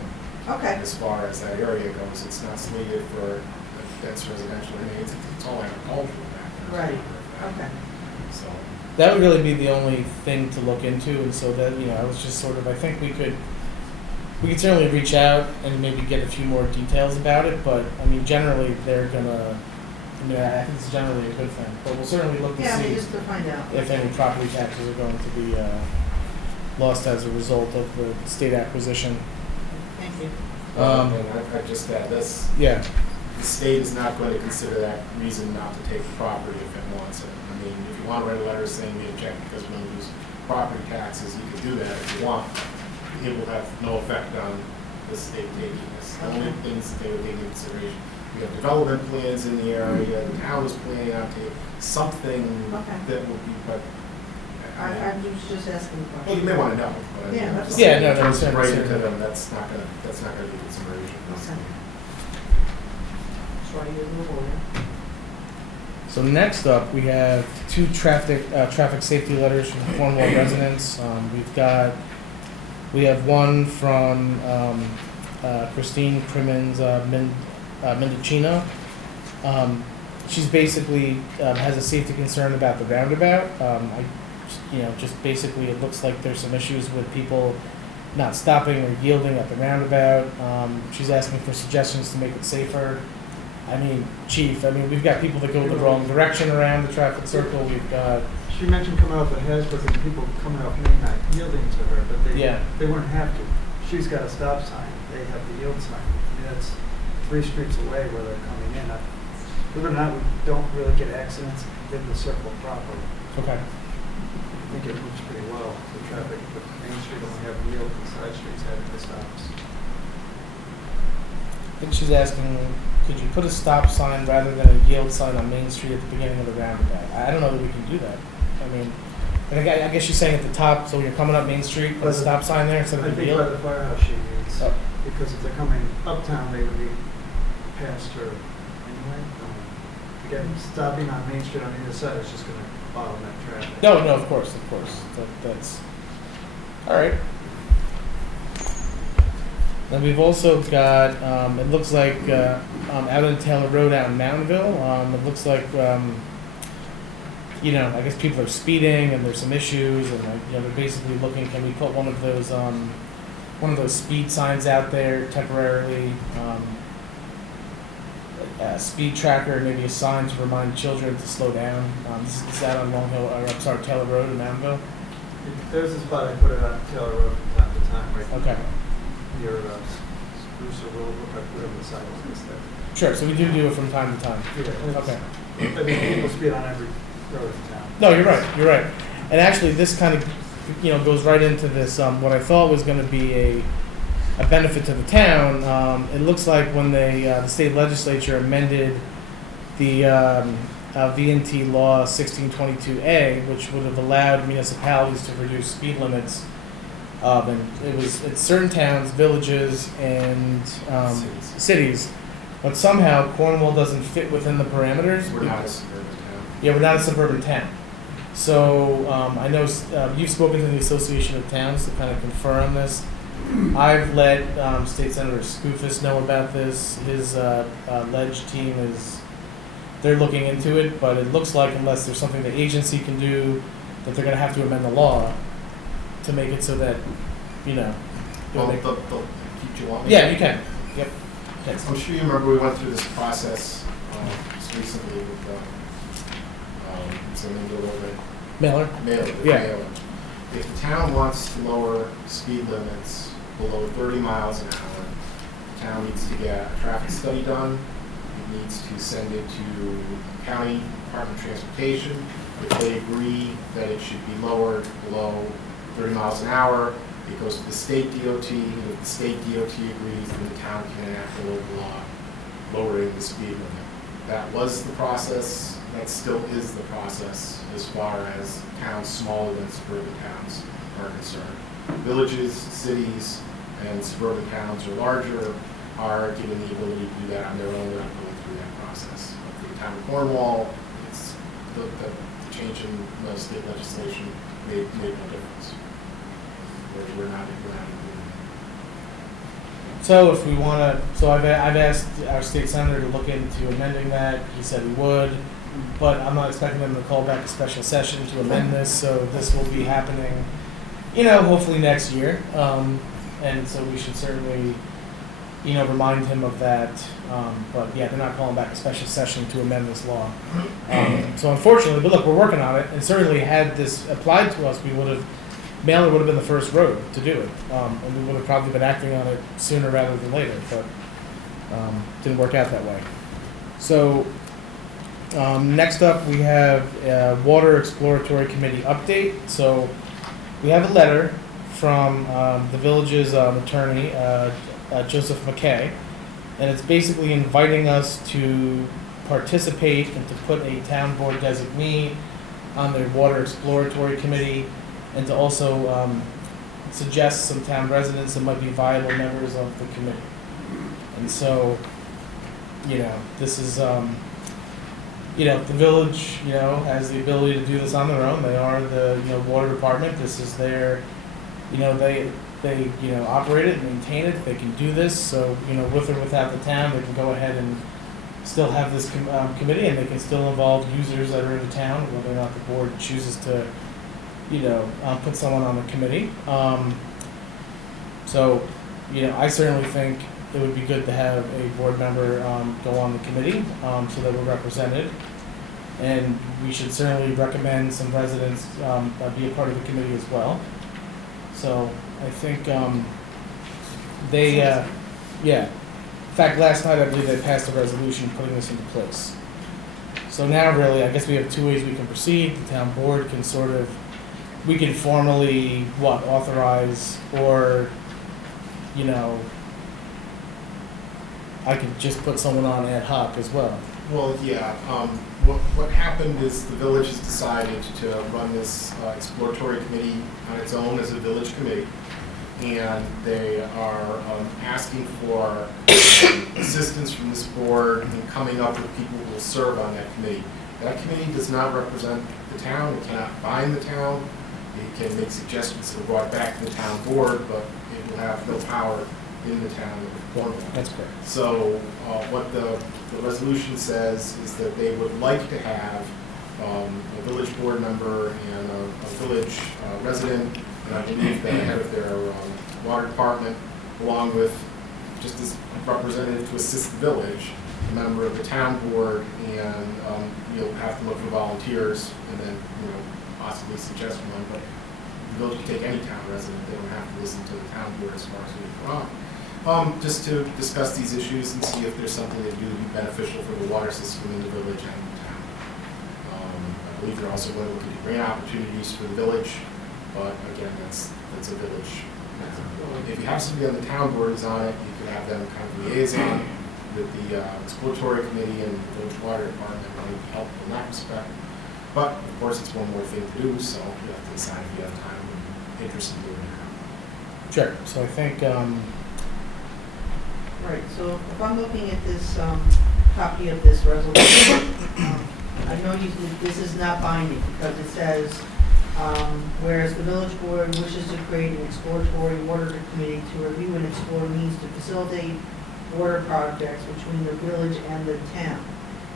Okay, as far as that area goes. It's not slated for dense residential, I mean, it's all agricultural back there. Right. okay. So, that would really be the only thing to look into, and so that I was just sort of I think we could certainly reach out and maybe get a few more details about it, but I mean generally they're gonna I think it's generally a good thing, but we'll certainly look to Yeah, I mean, see just to find out. if any property taxes are going to be lost as a result of the state acquisition. Thank you. and I just add this, Yeah, the state is not going to consider that reason not to take the property if it wants it. I mean, if you want to write a letter saying we object because we're going to lose property taxes, you can do that if you want. It will have no effect on the state taking this. The only things that they would take into consideration, we have development plans in the area, the town is planning on taking something Okay. that will be, but. I was just asking a Well, question. you may want to know, but I mean, Yeah, that's Yeah, no, in terms of certainly, writing to certainly. them, that's not gonna be a consideration. Okay. Try using the lawyer. so next up we have two traffic safety letters from the Cornwall residents. We have one from Christine Crimmins Mendocino. She's basically has a safety concern about the roundabout. Just basically it looks like there's some issues with people not stopping or yielding at the roundabout. She's asking for suggestions to make it safer. I mean, Chief, we've got people that go the wrong direction around the traffic circle. We've got, She mentioned coming off of Hasbrook and people coming off Main not yielding to her, but Yeah. they wouldn't have to. She's got a stop sign, they have the yield sign. I mean, that's 3 streets away where they're coming in. Believe it or not, we don't really get accidents in the circle properly. okay. I think it moves pretty well, the traffic, but Main Street only have yield and side streets having the stops. I think she's asking, could you put a stop sign rather than a yield sign on Main Street at the beginning of the roundabout? I don't know that we can do that. I guess she's saying at the top, so when you're coming up Main Street, put a stop sign there instead I of a think by yield? the firehouse she means, Oh. because if they're coming uptown, they would be past her anyway. Again, stopping on Main Street on either side is just gonna bottleneck traffic. No, of course. That's all right. Then we've also got, it looks like out on Taylor Road out in Mountainville, it looks like, I guess people are speeding and there's some issues and they're basically looking, can we put one of those speed signs out there temporarily? A speed tracker, maybe a sign to remind children to slow down. This is out on Taylor Road in Mountainville. There's a spot I put it on Taylor Road from time to time, right Okay. near Spruce or Willow, whatever the sidewalk is there. Sure, so we do it from time to time. Yeah, it's- Okay. I mean, people speed on every road in town. No, you're right. And actually, this kind of, goes right into this, what I thought was going to be a benefit to the town. It looks like when the state legislature amended the VNT law 1622A, which would have allowed municipalities to reduce speed limits, and it's certain towns, villages, and cities. But somehow Cornwall doesn't fit within the parameters. We're not a suburban town. Yeah, we're not a suburban town. So I know you've spoken to the Association of Towns to kind of confer on this. I've let State Senator Skoufis know about this. His ledge team they're looking into it, but it looks like unless there's something the agency can do, that they're going to have to amend the law. to make it so that, you know. Well, they'll keep you on. Yeah, you can, yep. Yes. I'm sure you remember we went through this process just recently with something a little bit Mailer? Yeah. mailer. If the town wants to lower speed limits below 30 miles an hour, the town needs to get a traffic study done. It needs to send it to county Department of Transportation. If they agree that it should be lowered below 30 miles an hour, it goes to the state DOT, and if the state DOT agrees, then the town can enact a local law lowering the speed limit. That was the process, that still is the process as far as towns smaller than suburban towns are concerned. Villages, cities, and suburban towns or larger are given the ability to do that on their own without going through that process. For the town of Cornwall, it's the change in the state legislation made no difference. We're not including So if we want to, so I've asked our state senator to look into amending that. He said he would, but I'm not expecting them to call back a special session to amend this, so this will be happening, you know, hopefully next year. And so we should certainly, you know, remind him of that. But yeah, they're not calling back a special session to amend this law. So unfortunately, but look, we're working on it, and certainly had this applied to us, mailer would have been the first road to do it. And we would have probably been acting on it sooner rather than later, but didn't work out that way. So next up, we have a Water Exploratory Committee update. So we have a letter from the village's attorney, Joseph McKay, and it's basically inviting us to participate and to put a town board designee on their Water Exploratory Committee, and to also suggest some town residents that might be viable members of the committee. And so, you know, this is, you know, the village, you know, has the ability to do this on their own. They are the, you know, water department. This is their, you know, they you know, operate it and maintain it. They can do this. So, you know, with or without the town, they can go ahead and still have this committee, and they can still involve users that are in the town, whether or not the board chooses to, you know, put someone on the committee. So, you know, I certainly think it would be good to have a board member go on the committee so that we're represented. And we should certainly recommend some residents be a part of the committee as well. So I think yeah. In fact, last night I believe they passed a resolution putting this into place. So now really, I guess we have two ways we can proceed. The town board can sort of, we can formally, authorize, or, you know, I could just put someone on ad hoc as well. Well, yeah, what happened is the village has decided to run this exploratory committee on its own as a village committee, and they are asking for assistance from this board in coming up with people who will serve on that committee. That committee does not represent the town, it cannot bind the town, it can make suggestions that are brought back to the town board, but it will have no power in the town of Cornwall. That's correct. So what the resolution says is that they would like to have a village board member and a village resident, and I believe the head of their water department, along with just as representative to assist the village, a member of the town board, and you'll have to look for volunteers and then, you know, possibly suggest one, but the village can take any town resident, they don't have to listen to the town board as far as we go on. Just to discuss these issues and see if there's something that would be beneficial for the water system in the village and the town. I believe they're also going to look at grant opportunities for the village, but again, that's a village matter. If you have somebody on the town board who's on it, you can have them kind of liaison with the exploratory committee and the village water department, really help in that respect. But of course, it's one more thing to do, so you have to decide if you have time and interest in doing it. Sure. So I think, Right, so if I'm looking at this copy of this resolution, I know this is not binding because it says, whereas the village board wishes to create an exploratory water committee to review and explore means to facilitate water projects between the village and the town.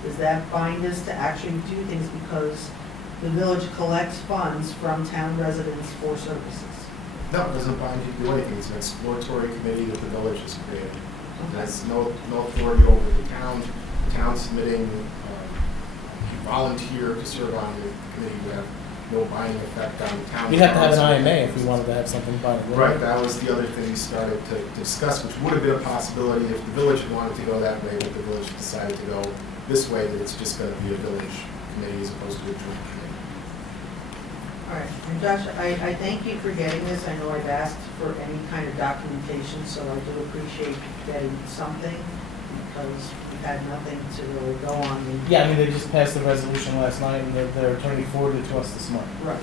Does that bind us to actually do things because the village collects funds from town residents for services? No, it doesn't bind you to do anything. It's an exploratory committee that the village has created. It has no authority over the town. The town submitting volunteer to serve on the committee would have no binding effect on the town. We'd have to have an IMA if we wanted to have something binding. wouldn't we? Right, that was the other thing we started to discuss, which would have been a possibility if the village had wanted to go that way, but the village decided to go this way, that it's just going to be a village committee as opposed to a joint committee. All right, and Josh, I thank you for getting this. I know I've asked for any kind of documentation, so I do appreciate getting something because we've had nothing to really go on. Yeah, I mean, they just passed the resolution last night, and their attorney forwarded it to us this morning. Right.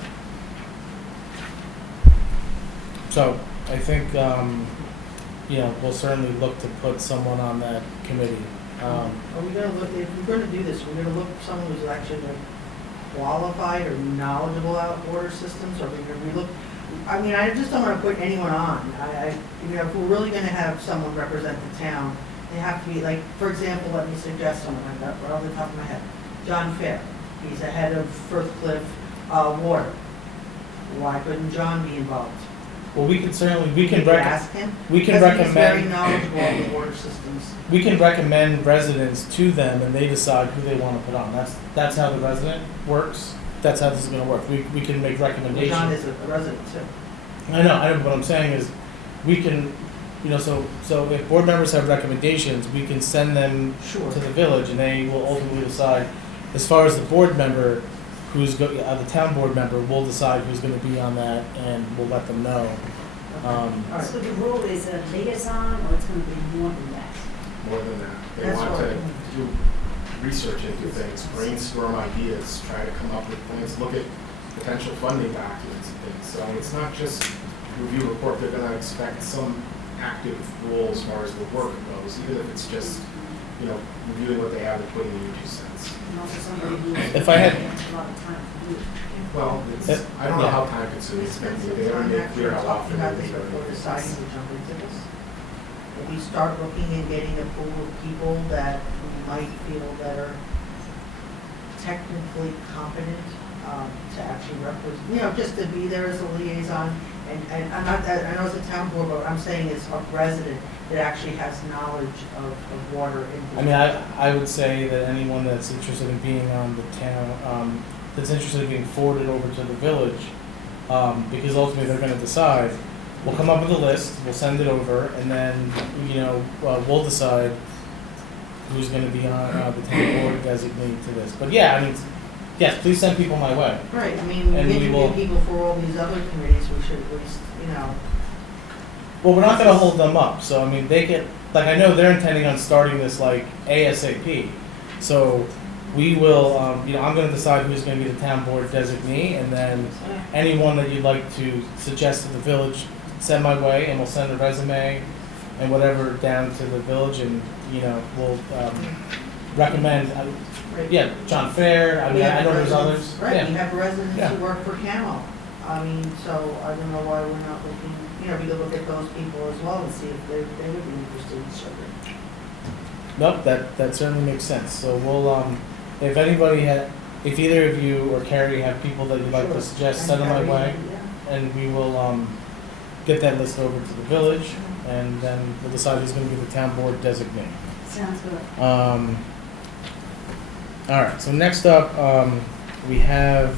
So I think, we'll certainly look to put someone on that committee. Are we gonna look, if we're gonna do this, we're gonna look for someone who's actually like qualified or knowledgeable about water systems, or are we gonna look, I mean, I just don't wanna put anyone on. If we're really gonna have someone represent the town, they have to be, like, for example, let me suggest someone, I got right off the top of my head. John Fair, he's the head of Firthcliffe Water. Why couldn't John be involved? Well, we can Could ask him? we can Because he's very recommend, knowledgeable of the water systems. we can recommend residents to them, and they decide who they want to put on. That's how the resident works. That's how this is gonna work. We can make recommendations. John is a resident too. I know, what I'm saying is, we can, so if board members have recommendations, we can send them Sure. to the village, and they will ultimately decide. As far as the board member, the town board member will decide who's gonna be on that, and we'll let them know. All right. So the role is a liaison, or it's gonna be more than that? More than that. They That's want what- to do research into things, brainstorm ideas, try to come up with plans, look at potential funding documents and things. So it's not just review report, they're gonna expect some active role as far as the work goes, even if it's just, reviewing what they have and putting in your 2 cents. And also somebody who. If I had- A lot of time to do it. Well, I don't know how time consuming it's going to be. They haven't made clear how often Talking about it this is. before deciding to jump into this. If we start looking and getting a pool of people that we might feel that are technically competent to actually represent, just to be there as a liaison. And I'm not, I know it's a town board, but I'm saying it's a resident that actually has knowledge of water. I mean, I would say that anyone that's interested in being on the town, that's interested in being forwarded over to the village, because ultimately they're gonna decide, we'll come up with a list, we'll send it over, and then, we'll decide who's gonna be on the town board designated to this. But yeah, I mean, yes, please send people my way. Right, I mean, And we we will- interview people for all these other committees, we should at least, Well, we're not gonna hold them up, so I mean, I know they're intending on starting this like ASAP. So we will, I'm gonna decide who's gonna be the town board designee, and then anyone that you'd like to suggest to the village, send my way, and we'll send a resume and whatever down to the village, and, we'll, recommend, Right. John Fair, We have I know there's residents- others. Right, we Yeah. have residents Yeah. who work for Camo. I mean, so I don't know why we're not looking, we could look at those people as well and see if they would be interested in serving. Nope, that certainly makes sense. So we'll, if if either of you or Carrie have people that you'd like Sure. to suggest, send them my way, Yeah. and we will, get that list over to the village, and then we'll decide who's gonna be the town board designee. Sounds good. All right, so next up, we have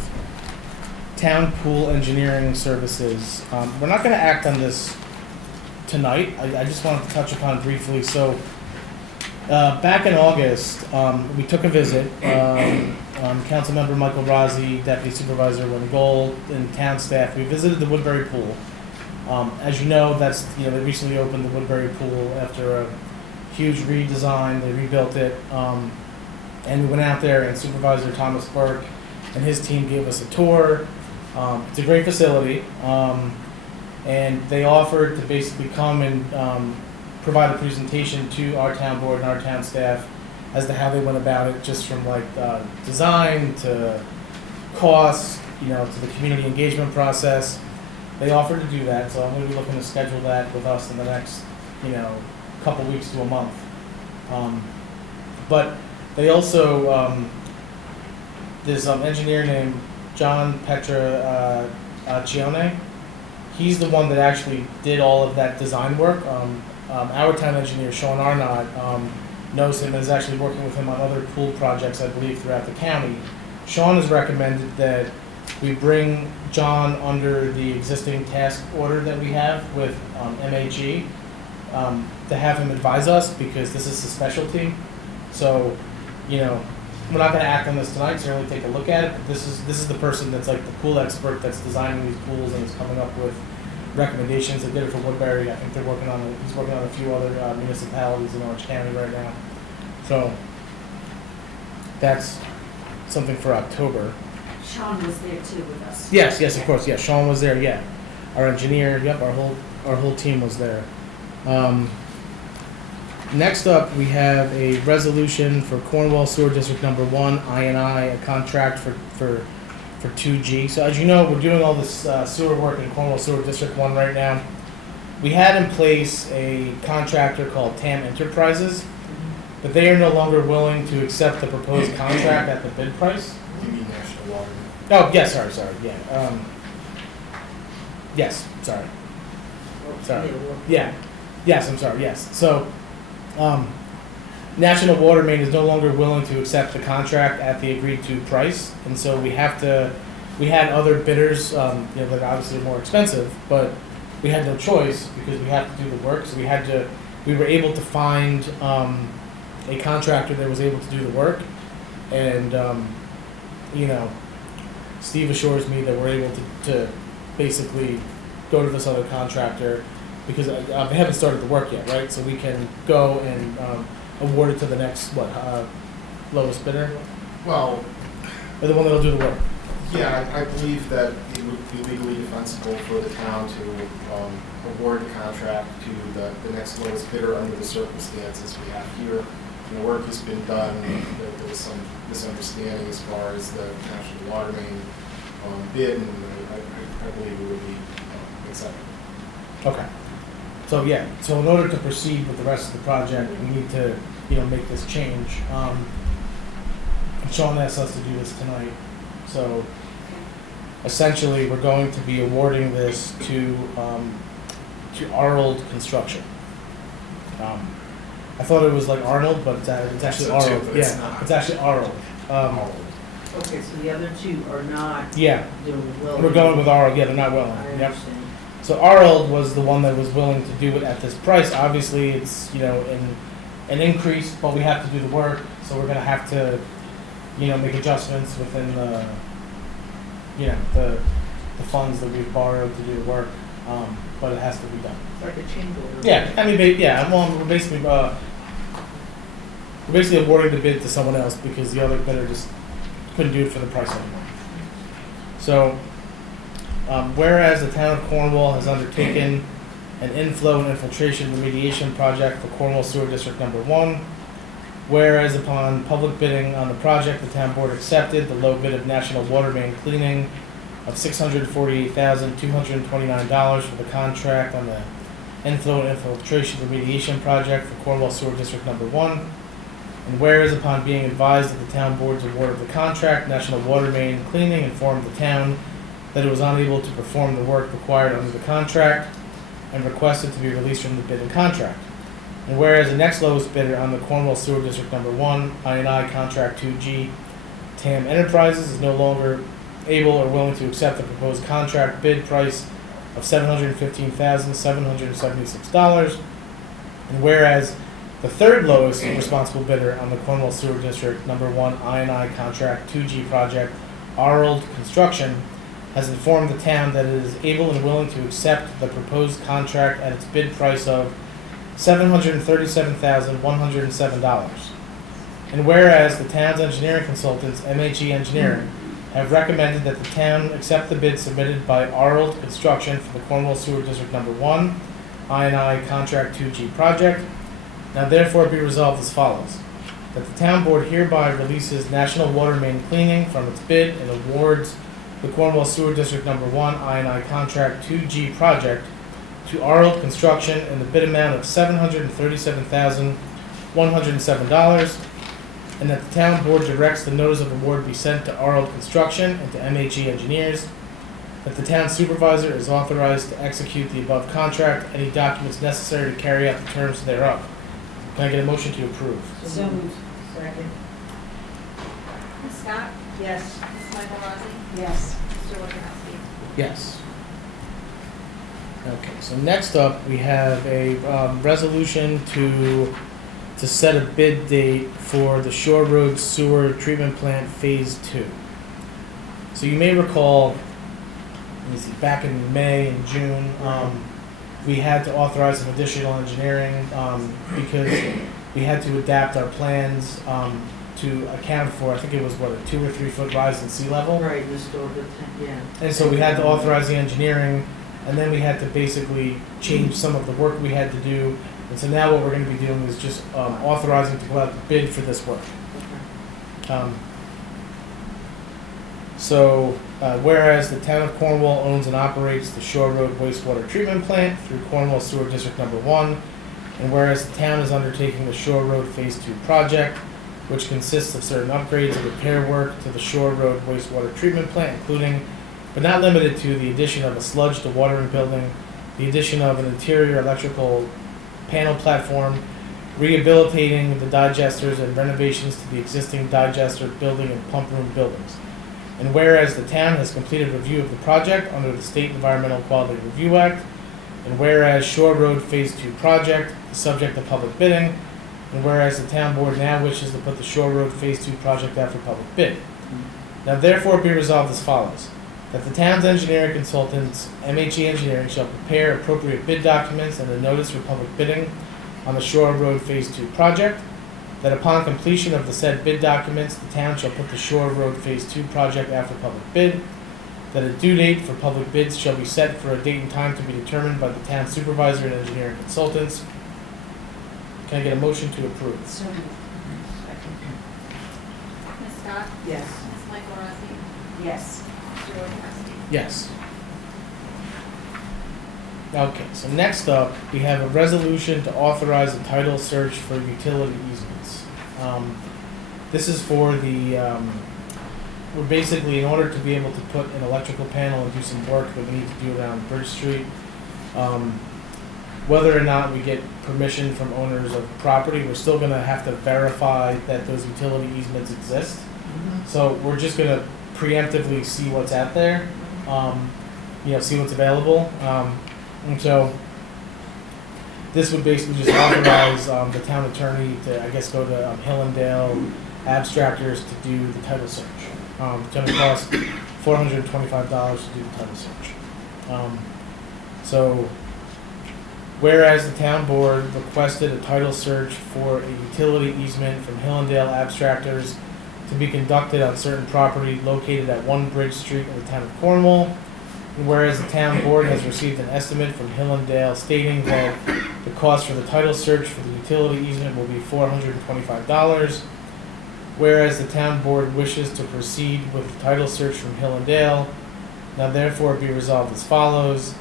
town pool engineering services. We're not gonna act on this tonight. I just wanted to touch upon briefly. So, back in August, we took a visit. Councilmember Michael Rossi, Deputy Supervisor Lynn Gold, and town staff. We visited the Woodbury Pool. As you know, they recently opened the Woodbury Pool after a huge redesign. They rebuilt it. And we went out there, and Supervisor Thomas Burke and his team gave us a tour. It's a great facility. And they offered to basically come and provide a presentation to our town board and our town staff as to how they went about it, just from design to cost, to the community engagement process. They offered to do that, so I'm going to be looking to schedule that with us in the next, couple weeks to a month. But they also, there's an engineer named John Petra Cione. he's the one that actually did all of that design work. Our town engineer, Sean Arnott, knows him and is actually working with him on other pool projects, I believe, throughout the county. Sean has recommended that we bring John under the existing task order that we have with MHE, to have him advise us, because this is his specialty. So, you know, we're not gonna act on this tonight, so really take a look at it, but this is the person that's like the pool expert that's designing these pools and is coming up with recommendations. They did it for Woodbury. I think he's working on a few other municipalities in Orange County right now. So that's something for October. Sean was there too with us. Yes, of course, yeah, Sean was there, yeah. Our engineer, yep, our whole team was there. Next up, we have a resolution for Cornwall Sewer District Number 1, I&I, a contract for 2G. So as you know, we're doing all this sewer work in Cornwall Sewer District 1 right now. We had in place a contractor called TAM Enterprises, but they are no longer willing to accept the proposed contract at the bid price. You mean National Water? Oh, yes, sorry, yeah. Yes, sorry. Yeah. Yes, I'm sorry, yes. So, National Water Main is no longer willing to accept the contract at the agreed to price, and so we had other bidders, that obviously are more expensive, but we had no choice because we have to do the work, so we were able to find, a contractor that was able to do the work, and, Steve assures me that we're able to basically go to this other contractor because they haven't started the work yet, right? So we can go and award it to the next, lowest bidder? Well, Or the one that'll do the work? yeah, I believe that it would be legally defensible for the town to award the contract to the next lowest bidder under the circumstances we have here. The work has been done, there was some misunderstanding as far as the National Water Main bid, and I believe it would be acceptable. Okay. So yeah, so in order to proceed with the rest of the project, we need to, make this change. Sean asked us to do this tonight. So essentially, we're going to be awarding this to Arnold Construction. I thought it was like Arnold, but it's actually So too, Arnold. but it's Yeah, not. it's actually Arnold. Okay, so the other two are not Yeah, doing well. we're going with Arnold. Yeah, they're not I willing. Yep. understand. So Arnold was the one that was willing to do it at this price. Obviously, it's an increase, but we have to do the work, so we're gonna have to make adjustments within the funds that we've borrowed to do the work. But it has to be done. It's like a change order. Yeah, I mean, well, we're basically awarding the bid to someone else because the other bidder just couldn't do it for the price anymore. So, whereas the town of Cornwall has undertaken an inflow and infiltration remediation project for Cornwall Sewer District Number 1, whereas upon public bidding on the project, the town board accepted the low bid of National Water Main cleaning of $648,229 for the contract on the inflow and infiltration remediation project for Cornwall Sewer District Number 1. And whereas upon being advised of the town board's award of the contract, National Water Main Cleaning informed the town that it was unable to perform the work required under the contract and requested to be released from the bid and contract. And whereas the next lowest bidder on the Cornwall Sewer District Number 1, I&I Contract 2G, TAM Enterprises, is no longer able or willing to accept the proposed contract bid price of $715,776. And whereas the third lowest responsible bidder on the Cornwall Sewer District Number 1, I&I Contract 2G project, Arnold Construction, has informed the town that it is able and willing to accept the proposed contract at its bid price of $737,107. And whereas the town's engineering consultants, MHE Engineering, have recommended that the town accept the bid submitted by Arnold Construction for the Cornwall Sewer District Number 1, I&I Contract 2G project, now therefore be resolved as follows. That the town board hereby releases National Water Main Cleaning from its bid and awards the Cornwall Sewer District Number 1, I&I Contract 2G project to Arnold Construction in the bid amount of $737,107, and that the town board directs the notice of award be sent to Arnold Construction and to MHE Engineers, that the town supervisor is authorized to execute the above contract, any documents necessary to carry out the terms thereof. Can I get a motion to approve? So moved. Second. Ms. Scott? Yes. Ms. Michael Rossi? Yes. Mr. Wojciechowski? Yes. Okay, so next up, we have a resolution to set a bid date for the Shore Road Sewer Treatment Plant Phase 2. So you may recall, let me see, back in May and June, we had to authorize some additional engineering because we had to adapt our plans to account for, I think it was what, a 2 or 3 foot rise in sea level? Right, yeah. And so we had to authorize the engineering, and then we had to basically change some of the work we had to do. And so now what we're gonna be doing is just authorizing to go out to bid for this work. Whereas the town of Cornwall owns and operates the Shore Road wastewater treatment plant through Cornwall Sewer District Number 1, and whereas the town is undertaking the Shore Road Phase 2 project, which consists of certain upgrades and repair work to the Shore Road wastewater treatment plant, including, but not limited to, the addition of a sludge dewatering building, the addition of an interior electrical panel platform, rehabilitating the digesters and renovations to the existing digester building and pump room buildings. And whereas the town has completed review of the project under the State Environmental Quality Review Act, and whereas Shore Road Phase 2 project is subject to public bidding, and whereas the town board now wishes to put the Shore Road Phase 2 project out for public bid. Now therefore be resolved as follows: that the town's engineering consultants, MHE Engineering, shall prepare appropriate bid documents and a notice for public bidding on the Shore Road Phase 2 project, that upon completion of the said bid documents, the town shall put the Shore Road Phase 2 project out for public bid, that a due date for public bids shall be set for a date and time to be determined by the town supervisor and engineering consultants. Can I get a motion to approve? So moved. Ms. Scott? Yes. Ms. Michael Rossi? Yes. Mr. Wojciechowski? Yes. Okay, so next up, we have a resolution to authorize a title search for utility easements. This is for we're basically, in order to be able to put an electrical panel and do some work that we need to do around Bridge Street, whether or not we get permission from owners of property, we're still gonna have to verify that those utility easements exist. So we're just gonna preemptively see what's out there, see what's available. And so this would basically just authorize the town attorney to, I guess, go to Hill and Dale Abstractors to do the title search. It's going to cost $425 to do the title search. So whereas the town board requested a title search for a utility easement from Hill and Dale Abstractors to be conducted on certain property located at 1 Bridge Street in the town of Cornwall, and whereas the town board has received an estimate from Hill and Dale stating that the cost for the title search for the utility easement will be $425, whereas the town board wishes to proceed with the title search from Hill and Dale, now therefore be resolved as follows: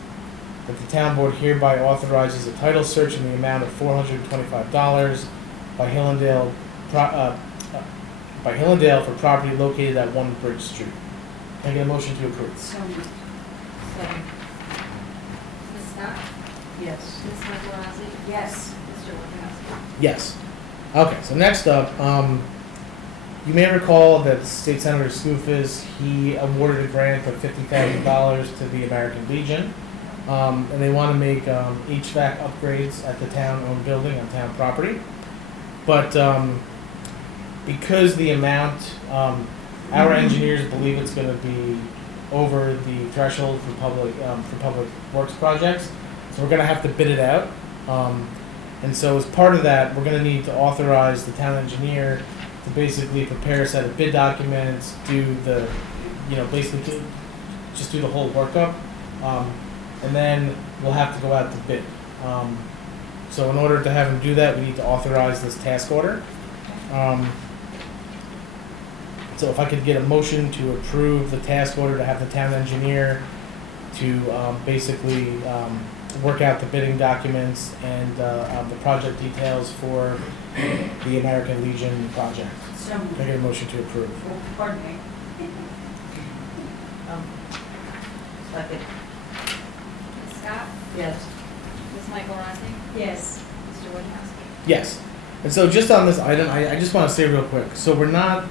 that the town board hereby authorizes a title search in the amount of $425 by Hill and Dale for property located at 1 Bridge Street. Can I get a motion to approve? So moved. Second. Ms. Scott? Yes. Ms. Michael Rossi? Yes. Mr. Wojciechowski? Yes. Okay, so next up, you may recall that State Senator Skoufis, he awarded a grant of $50,000 to the American Legion, and they want to make HVAC upgrades at the town-owned building on town property. But because the amount, our engineers believe it's going to be over the threshold for public works projects, so we're going to have to bid it out. And so as part of that, we're going to need to authorize the town engineer to basically prepare a set of bid documents, do the, basically just do the whole workup, and then we'll have to go out to bid. So in order to have him do that, we need to authorize this task order. So if I could get a motion to approve the task order to have the town engineer to basically work out the bidding documents and the project details for the American Legion project. So moved. Can I get a motion to approve? Pardon me. Second. Ms. Scott? Yes. Ms. Michael Rossi? Yes. Mr. Wojciechowski? Yes. And so just on this item, I just want to say real quick, so we're not,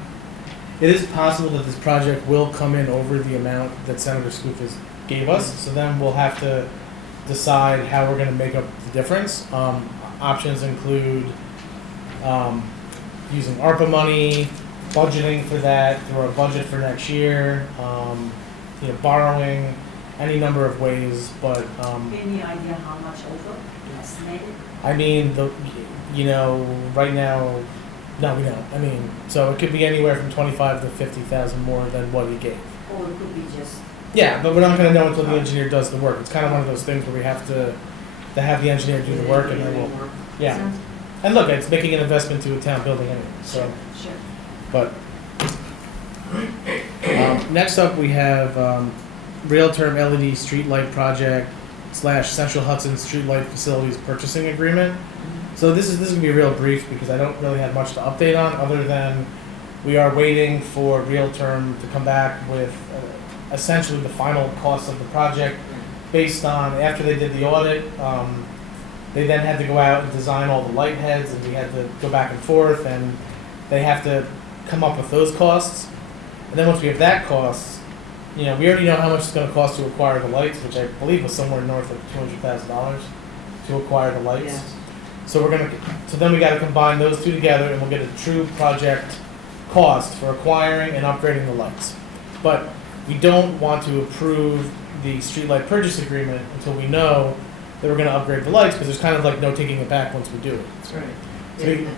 it is possible that this project will come in over the amount that Senator Skoufis gave us, so then we'll have to decide how we're going to make up the difference. Options include using ARPA money, budgeting for that through our budget for next year, borrowing, any number of ways, but Any idea how much over estimated? I mean, right now, no, we don't. I mean, so it could be anywhere from 25 to 50,000 more than what he gave. Or it could be just, Yeah, but we're not going to know until the engineer does the work. It's kind of one of those things where we have to have the engineer do the work, and then we'll, yeah. Sounds- And look, it's making an investment to a town building anyway. So, Sure. but next up we have real-term LED streetlight project / Central Hudson Streetlight Facilities Purchasing Agreement. So this is gonna be real brief because I don't really have much to update on other than we are waiting for real-term to come back with essentially the final cost of the project based on after they did the audit. They then had to go out and design all the light heads, and we had to go back and forth, and they have to come up with those costs. And then once we have that cost, we already know how much it's going to cost to acquire the lights, which I believe was somewhere north of $200,000 to acquire the lights. Yes. So then we got to combine those two together, and we'll get a true project cost for acquiring and upgrading the lights. But we don't want to approve the streetlight purchase agreement until we know that we're going to upgrade the lights, because there's kind of like no taking it back once we do it. That's right. So Yeah, we- yeah.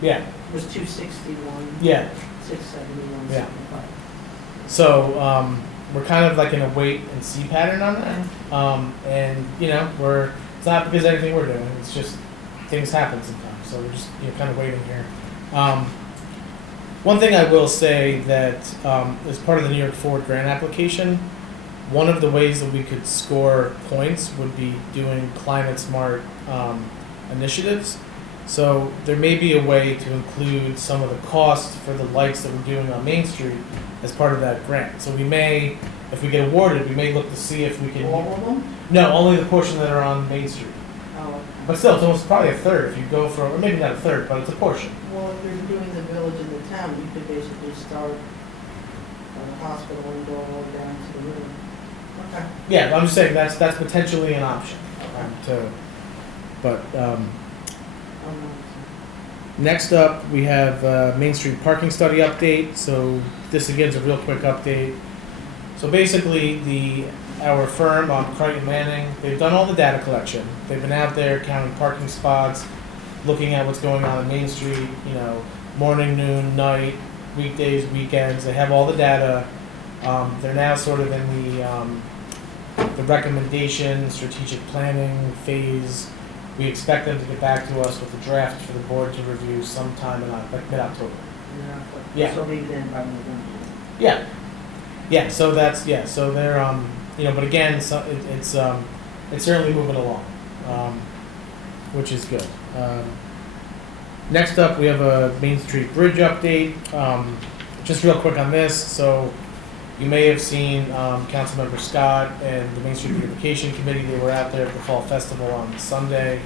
Yeah, It was 261, yeah. 671, Yeah. 75. So we're kind of like in a wait and see pattern on that. And it's not because of anything we're doing. It's just things happen sometimes. So we're just kind of waiting here. One thing I will say that as part of the New York Forward grant application, one of the ways that we could score points would be doing climate smart initiatives. So there may be a way to include some of the costs for the lights that we're doing on Main Street as part of that grant. So we may, if we get awarded, we may look to see if we can. All of them? No, only the portion that are on Main Street. Oh, okay. But still, it's almost probably a third if you go for, or maybe not a third, but it's a portion. Well, if you're doing the village and the town, you could basically start at the hospital and go all the way down to the river. Okay. Yeah, I'm just saying that's potentially an option. But Oh, no. next up, we have Main Street parking study update. So this again is a real quick update. So basically, our firm on Crichton Manning, they've done all the data collection. They've been out there counting parking spots, looking at what's going on Main Street, morning, noon, night, weekdays, weekends. They have all the data. They're now sort of in the recommendation, strategic planning phase. We expect them to get back to us with a draft for the board to review sometime in mid-October. Yeah. So maybe then by November. Yeah. Yeah, so so they're, but again, so it's certainly moving along, which is good. Next up, we have a Main Street Bridge update. Just real quick on this, so you may have seen Councilmember Scott and the Main Street Beautification Committee. They were out there at the Fall Festival on Sunday,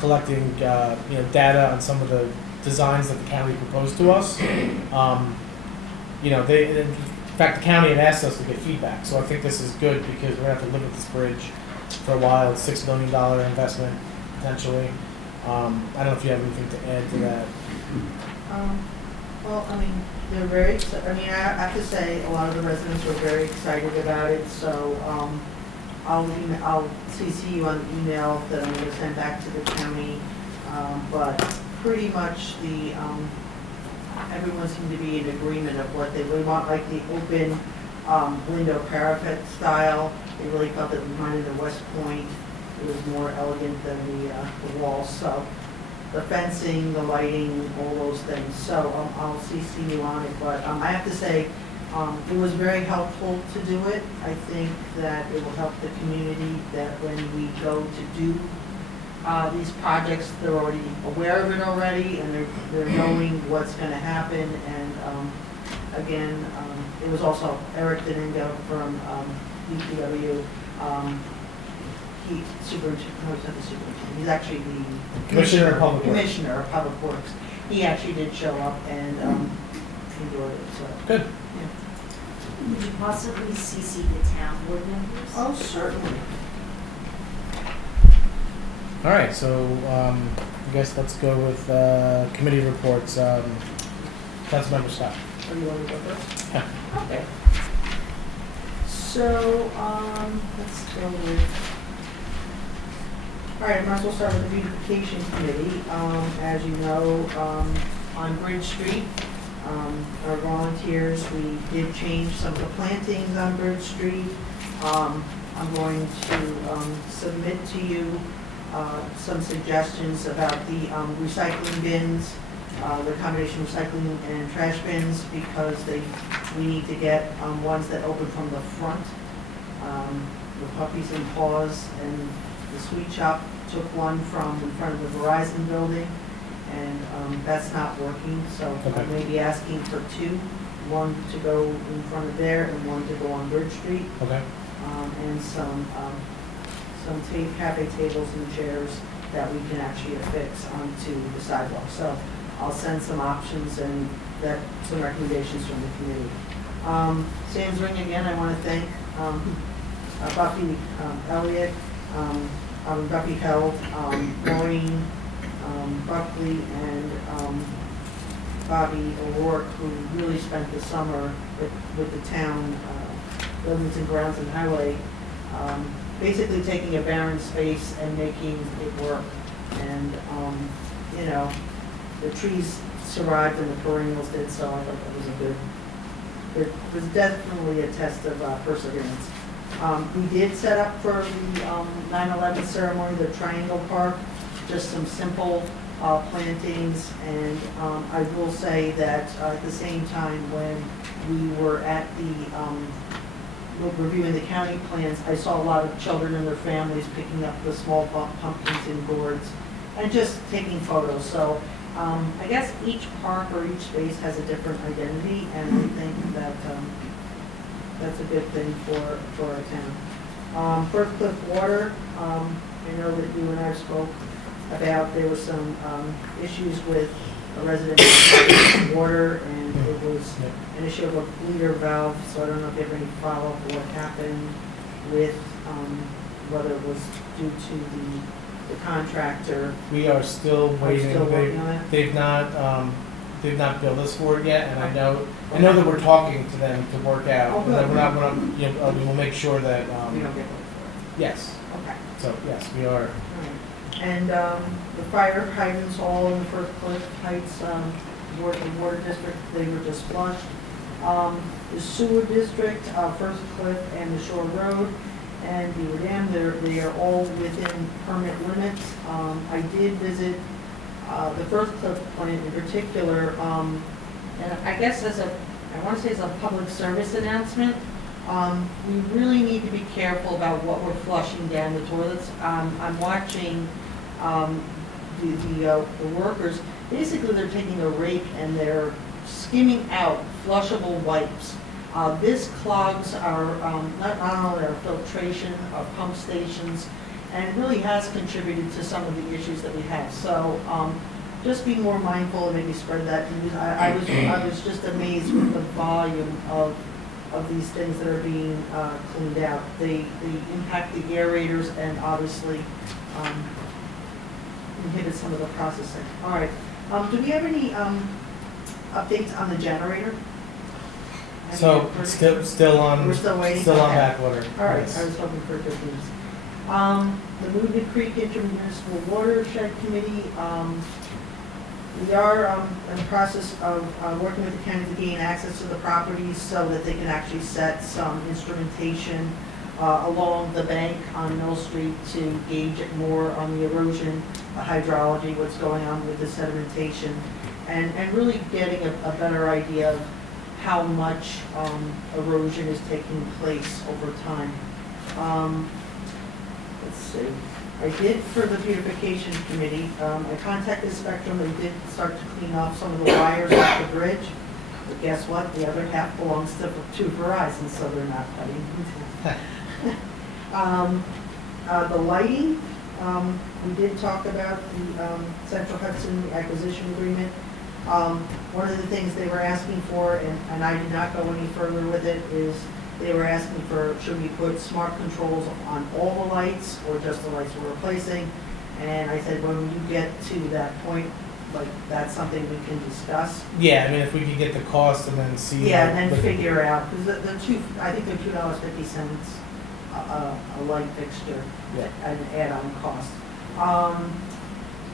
collecting data on some of the designs that the county proposed to us. In fact, the county had asked us to get feedback, so I think this is good because we're gonna have to live with this bridge for a while. It's $6 million investment potentially. I don't know if you have anything to add to that. Well, they're very, I have to say, a lot of the residents were very excited about it, so, I'll CC you on the email that I'm gonna send back to the county. But pretty much everyone seemed to be in agreement of what they really want, like the open, window parapet style. They really felt that reminded the West Point. It was more elegant than the walls, so the fencing, the lighting, all those things. So I'll CC you on it, but I have to say, it was very helpful to do it. I think that it will help the community that when we go to do these projects, they're already aware of it already, and they're knowing what's going to happen. And again, it was also Eric Deningo from DPW. He superintendent, no, he's not the superintendent, he's actually the Commissioner of Public Works. Commissioner of Public Works. He actually did show up and enjoyed it, so. Good. Yeah. Would you possibly CC the town board members? Oh, certainly. All right, so I guess let's go with committee reports. Councilmember Scott. Oh, you want to go first? Yeah. Okay. So, let's go with, all right, I might as well start with the beautification committee. As you know, on Bridge Street, our volunteers, we did change some of the plantings on Bridge Street. I'm going to submit to you some suggestions about the recycling bins, the combination recycling and trash bins, because we need to get ones that open from the front. The Puppies and Paws and the Sweet Shop took one from in front of the Verizon building, and that's not working, so I Okay. may be asking for two, one to go in front of there and one to go on Bridge Street, Okay. and some cafe tables and chairs that we can actually affix onto the sidewalk. So I'll send some options and some recommendations from the committee. Sam's Ring again, I want to thank Buffy Elliott, Buffy Held, Maureen Buckley, and Bobby O'Rourke, who really spent the summer with the town, buildings and grounds and highway, basically taking a barren space and making it work. And, you know, the trees survived and the perennials did, so I thought that was it was definitely a test of perseverance. We did set up for the 9/11 ceremony, the Triangle Park, just some simple plantings, and I will say that at the same time when we were at reviewing the county plans, I saw a lot of children and their families picking up the small pumpkins in gourds and just taking photos. So I guess each park or each space has a different identity, and I think that that's a good thing for our town. First Cliff Water, I know that you and I spoke about, there were some issues with a resident water, and it was an issue of a bleeder valve, so I don't know if you have any follow-up on what happened with whether it was due to the contractor. We are still waiting. still working on it? They've not billed us for it yet, and I know that we're talking to them to work out. Oh, and that good. we will make sure that, We don't get one for yes, it. Okay. so, yes, we are. Alright. And the fire hydrants all in the First Cliff Heights water district, they were just flushed. The sewer district, First Cliff and the Shore Road, and Beaver Dam, they are all within permit limits. I did visit the First Cliff plant in particular, and I guess I want to say as a public service announcement, we really need to be careful about what we're flushing down the toilets. I'm watching the workers, basically they're taking a rake and they're skimming out flushable wipes. This clogs our, not only our filtration, our pump stations, and it really has contributed to some of the issues that we have. So just be more mindful and maybe spread that news. I was just amazed with the volume of these things that are being cleaned out. They impact the aerators and obviously inhibit some of the processing. All right. Do we have any updates on the generator? So, still on. We're still waiting? Still on Okay. back order. All right, Yes. I was hoping for good news. The Movement Creek Intermunicipal Watershed Committee, we are in the process of working with the county to gain access to the properties so that they can actually set some instrumentation along the bank on Mill Street to gauge it more on the erosion, the hydrology, what's going on with the sedimentation, and really getting a better idea of how much erosion is taking place over time. Let's see. I did for the beautification committee, I contacted Spectrum, they did start to clean off some of the wires off the bridge. But guess what? The other half belongs to Verizon, so they're not cutting. The lighting, we did talk about the Central Hudson acquisition agreement. One of the things they were asking for, and I did not go any further with it, is they were asking for, should we put smart controls on all the lights or just the lights we're replacing? And I said, when you get to that point, like, that's something we can discuss. Yeah, I mean, if we could get the cost and then see. Yeah, and what- then figure out, because the two, I think they're $2.50 a light fixture, Yeah. an add-on cost.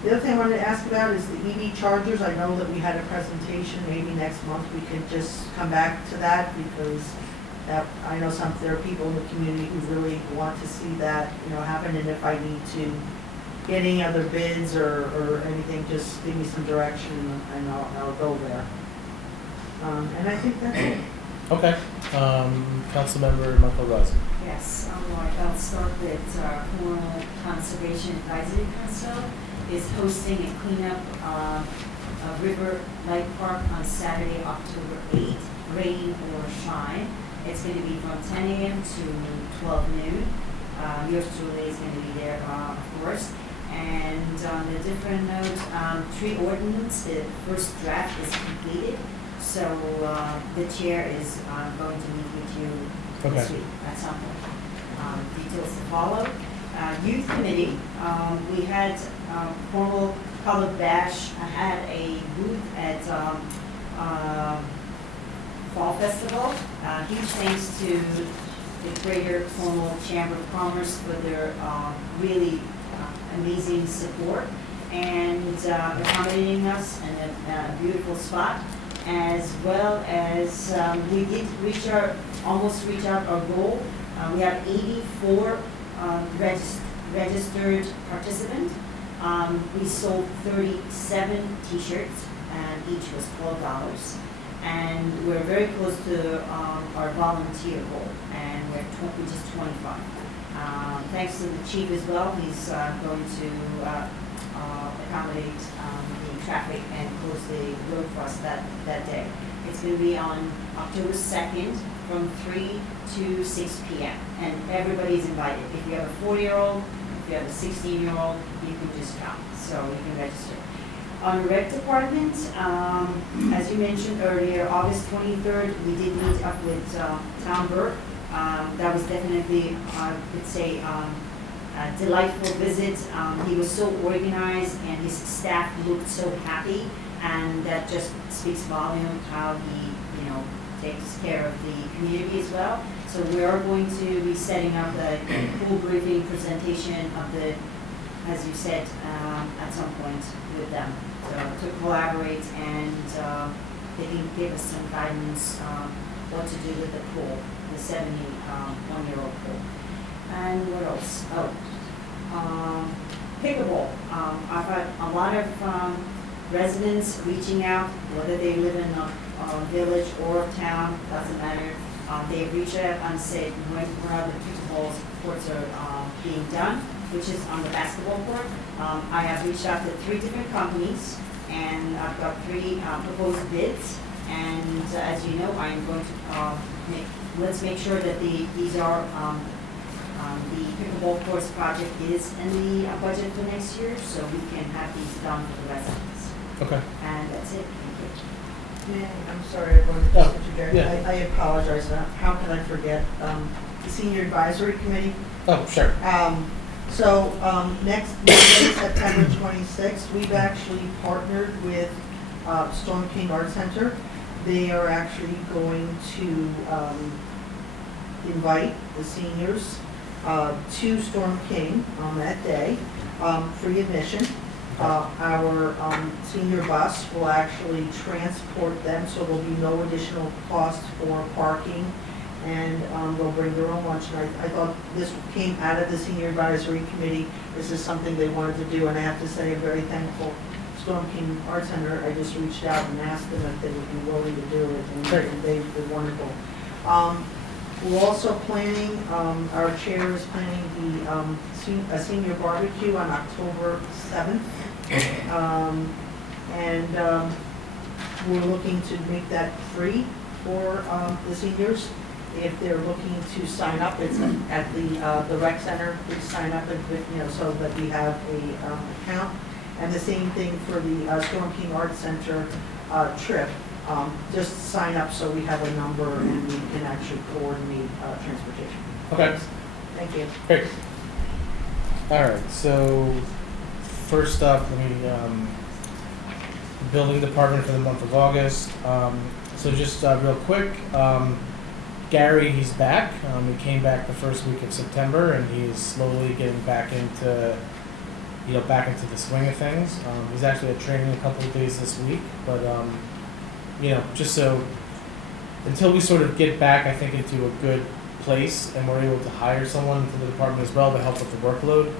The other thing I wanted to ask about is the EV chargers. I know that we had a presentation, maybe next month we could just come back to that, because that, I know there are people in the community who really want to see that, happen, and if I need to get any other bids or anything, just give me some direction and I'll go there. And I think that's it. Okay, Councilmember Michael Rossi. Yes, I'll start with Cornwall Conservation Advisory Council is hosting a cleanup of River Light Park on Saturday, October 8th, rain or shine. It's going to be from 10 a.m. to 12 noon. Yours truly is going to be there, of course. And on a different note, tree ordinance, the first draft is completed. So the chair is going to meet with you this Okay. week at some point. Details to follow. Youth committee, we had Cornwall Color Bash had a booth at Fall Festival. Huge thanks to the Greater Cornwall Chamber of Commerce for their really amazing support and accommodating us in a beautiful spot, as well as we did almost reach out our goal. We have 84 registered participants. We sold 37 t-shirts, and each was $12. And we're very close to our volunteer goal, and which is 25. Thanks to the chief as well, he's going to accommodate the traffic and close the road for us that day. It's going to be on October 2nd from 3 to 6 p.m. and everybody's invited. If you have a 4-year-old, if you have a 16-year-old, you can just come, so you can register. On rec department, as you mentioned earlier, August 23rd, we did meet up with Tom Burke. That was definitely, I would say, a delightful visit. He was so organized and his staff looked so happy, and that just speaks volume how he, takes care of the community as well. So we are going to be setting up a full briefing presentation of the, as you said, at some point with them. So to collaborate and they can give us some guidance what to do with the pool, the 71-year-old pool. And what else? Pickleball. I've had a lot of residents reaching out, whether they live in a village or a town, doesn't matter. They reach out and say when the pickleball courts are being done, which is on the basketball court. I have reached out to 3 different companies, and I've got 3 proposed bids. And as you know, I am going to let's make sure that these are the pickleball course project is in the budget for next year, so we can have these done for the residents. Okay. And that's it. Thank I'm sorry, I wanted to Oh, interject. yeah. I apologize. How can I forget? The Senior Advisory Committee. Oh, sure. Next Monday, September 26th, we've actually partnered with Storm King Art Center. They are actually going to invite the seniors to Storm King on that day, free admission. Our senior bus will actually transport them, so there'll be no additional cost for parking, and they'll bring their own lunch. And I thought this came out of the Senior Advisory Committee. This is something they wanted to do, and I have to say I'm very thankful. Storm King Art Center, I just reached out and asked them if they would be willing to do it, and they've been wonderful. We're also planning, our chair is planning a senior barbecue on October 7th. We're looking to make that free for the seniors. if they're looking to sign up, it's at the rec center, please sign up and, so that we have a account. And the same thing for the Storm King Arts Center trip. Just sign up so we have a number and we can actually coordinate transportation. Okay, Thank you. great. All right, so first up, building department for the month of August. So just real quick, Gary, he's back. He came back the first week of September, and he's slowly getting back into, back into the swing of things. He's actually at training a couple of days this week, but just so until we sort of get back, I think, into a good place and we're able to hire someone into the department as well to help with the workload,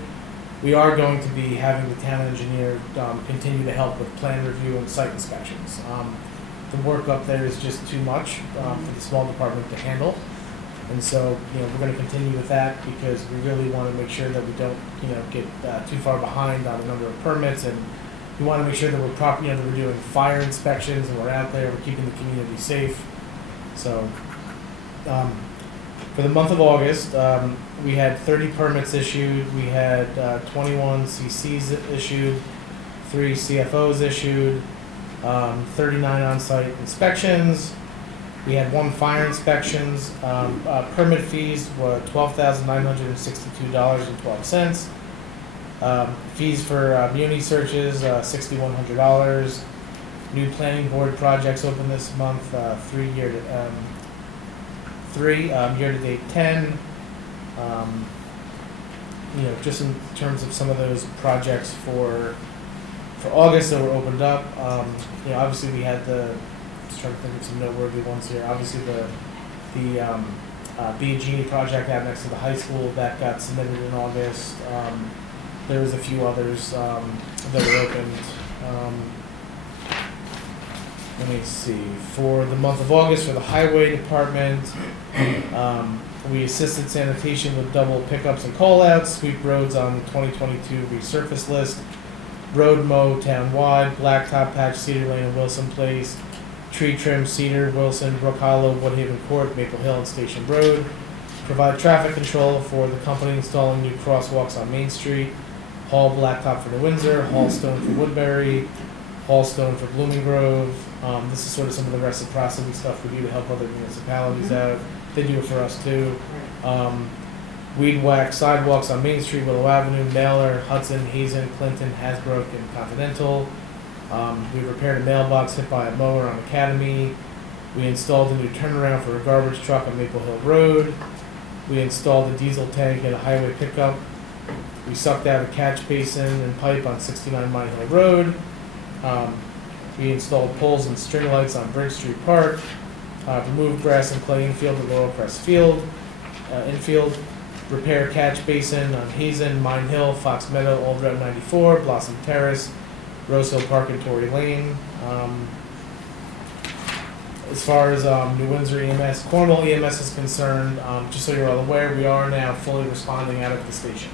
we are going to be having the town engineer continue to help with plan review and site inspections. The work up there is just too much for the small department to handle. And so, we're going to continue with that because we really want to make sure that we don't, get too far behind on the number of permits, and we want to make sure that we're proper, that we're doing fire inspections and we're out there, we're keeping the community safe. So, for the month of August, we had 30 permits issued, we had 21 CCs issued, 3 CFOs issued, 39 on-site inspections. We had 1 fire inspections. Permit fees were $12,962.12. Fees for muni searches, $6,100. New planning board projects open this month, 3 year-to-date 10. Just in terms of some of those projects for August that were opened up, obviously we had just trying to think of some noteworthy ones here. Obviously the Biagini project out next to the high school, that got submitted in August. There was a few others that were opened. Let me see. For the month of August, for the highway department, we assisted sanitation with double pickups and call-outs, sweep roads on the 2022 resurface list, road mow town-wide, blacktop patch Cedar Lane and Wilson Place, tree trim Cedar, Wilson, Brook Hollow, Woodhaven Court, Maple Hill, and Station Road, provide traffic control for the company installing new crosswalks on Main Street, haul blacktop for New Windsor, haul stone for Woodbury, haul stone for Blooming Grove. This is sort of some of the reciprocity stuff we do to help other municipalities out. They do it for us too. Weed whack sidewalks on Main Street, Willow Avenue, Mailer, Hudson, Hazen, Clinton, Hasbrook, and Continental. We repaired a mailbox hit by a mower on Academy. We installed a new turnaround for a garbage truck on Maple Hill Road. We installed a diesel tank and a highway pickup. We sucked out a catch basin and pipe on 69 Mine Hill Road. We installed poles and string lights on Bridge Street Park. Removed grass and clay infield at Laurel Crest Field. Infield. Repair catch basin on Hazen, Mine Hill, Fox Meadow, Old Route 94, Blossom Terrace, Rose Hill Park, and Tory Lane. As far as New Windsor EMS, Cornwall EMS is concerned, just so you're all aware, we are now fully responding out of the station.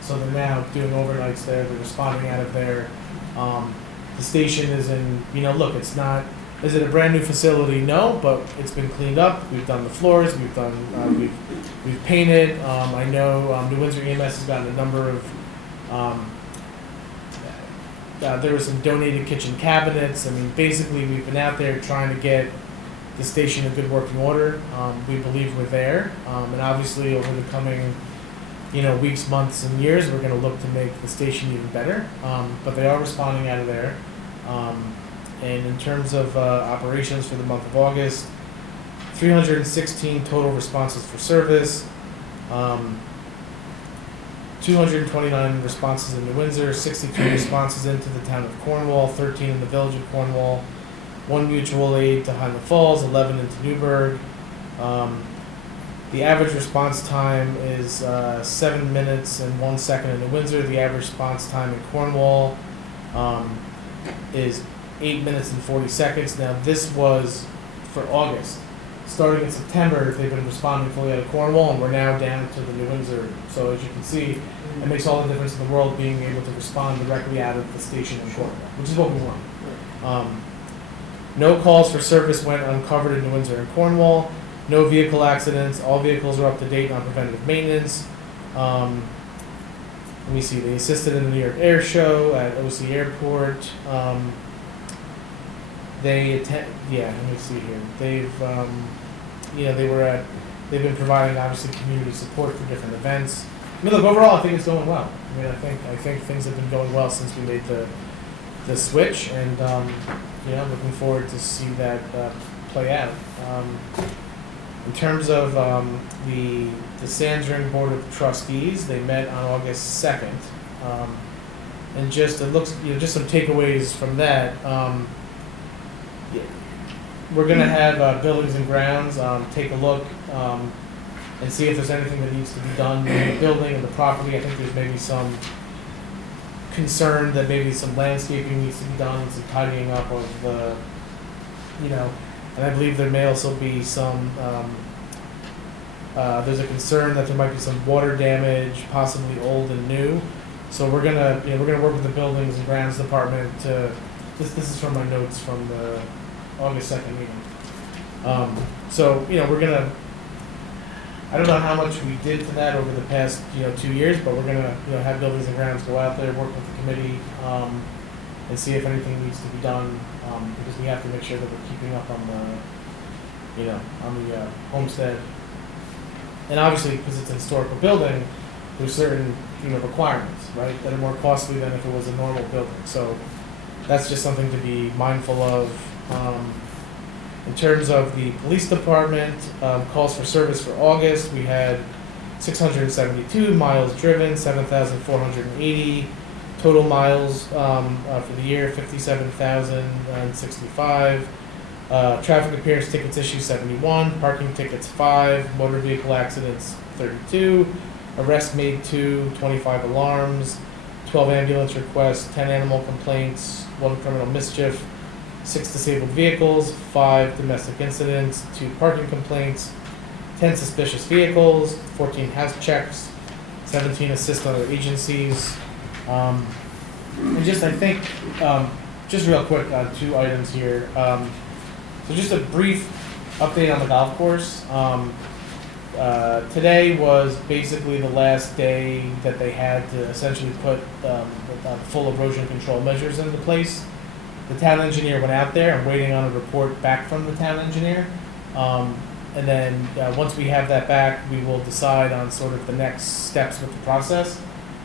So they're now doing overnights there, they're responding out of there. The station is in, look, it's not, is it a brand new facility? No, but it's been cleaned up. We've done the floors, we've done, we've painted. I know New Windsor EMS has gotten a number of, there were some donated kitchen cabinets. I mean, basically we've been out there trying to get the station in good working order. We believe we're there. And obviously over the coming, weeks, months, and years, we're going to look to make the station even better. But they are responding out of there. And in terms of operations for the month of August, 316 total responses for service, 229 responses in New Windsor, 62 responses into the town of Cornwall, 13 in the village of Cornwall, 1 mutual aid to Highland Falls, 11 into Newburgh. The average response time is 7 minutes and 1 second in New Windsor. The average response time in Cornwall is 8 minutes and 40 seconds. Now this was for August. Starting in September, they've been responding fully out of Cornwall, and we're now down to the New Windsor. So as you can see, it makes all the difference in the world being able to respond directly out of the station in Cornwall, which is what we want. No calls for service went uncovered in New Windsor and Cornwall. no vehicle accidents, all vehicles are up to date on preventative maintenance. Let me see, they assisted in the New York Air Show at OC Airport. Let me see here. They've been providing obviously community support for different events. I mean, look, overall, I think it's going well. I mean, I think things have been going well since we made the switch, and looking forward to see that play out. In terms of the Sandring Board of Trustees, they met on August 2nd, and just some takeaways from that. We're gonna have buildings and grounds take a look and see if there's anything that needs to be done in the building and the property. I think there's maybe some concern that maybe some landscaping needs to be done, some tidying up of the, and I believe there may also be some, there's a concern that there might be some water damage, possibly old and new. So we're gonna work with the Buildings and Grounds Department to, this is from my notes from the August 2nd meeting. We're gonna, I don't know how much we did to that over the past, 2 years, but we're gonna, have Buildings and Grounds go out there, work with the committee, and see if anything needs to be done, because we have to make sure that we're keeping up on the homestead. And obviously, because it's a historical building, there's certain, requirements, right, that are more costly than if it was a normal building. So that's just something to be mindful of. In terms of the police department, calls for service for August, we had 672 miles driven, 7,480 total miles for the year, 57,065. Traffic appearance tickets issued 71, parking tickets 5, motor vehicle accidents 32, arrests made 2, 25 alarms, 12 ambulance requests, 10 animal complaints, 1 criminal mischief, 6 disabled vehicles, 5 domestic incidents, 2 parking complaints, 10 suspicious vehicles, 14 house checks, 17 assist other agencies. And just real quick, 2 items here. So just a brief update on the golf course. Today was basically the last day that they had to essentially put full erosion control measures into place. The town engineer went out there. I'm waiting on a report back from the town engineer. And then once we have that back, we will decide on sort of the next steps with the process.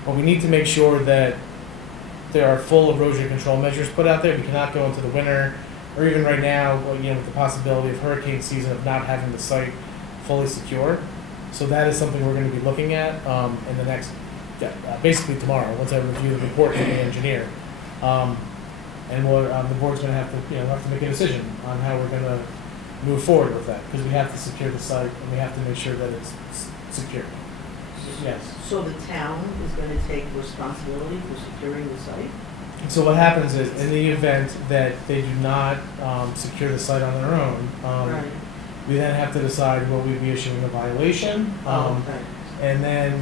But we need to make sure that there are full erosion control measures put out there. We cannot go into the winter, or even right now, with the possibility of hurricane season, of not having the site fully secure. So that is something we're going to be looking at in the next, basically tomorrow, once I review the report from the engineer. And the board's going to have to make a decision on how we're going to move forward with that, because we have to secure the site and we have to make sure that it's secure. Yes. So the town is going to take responsibility for securing the site? So what happens is, in the event that they do not secure the site on their own, Right. we then have to decide will we be issuing a violation. Okay. And then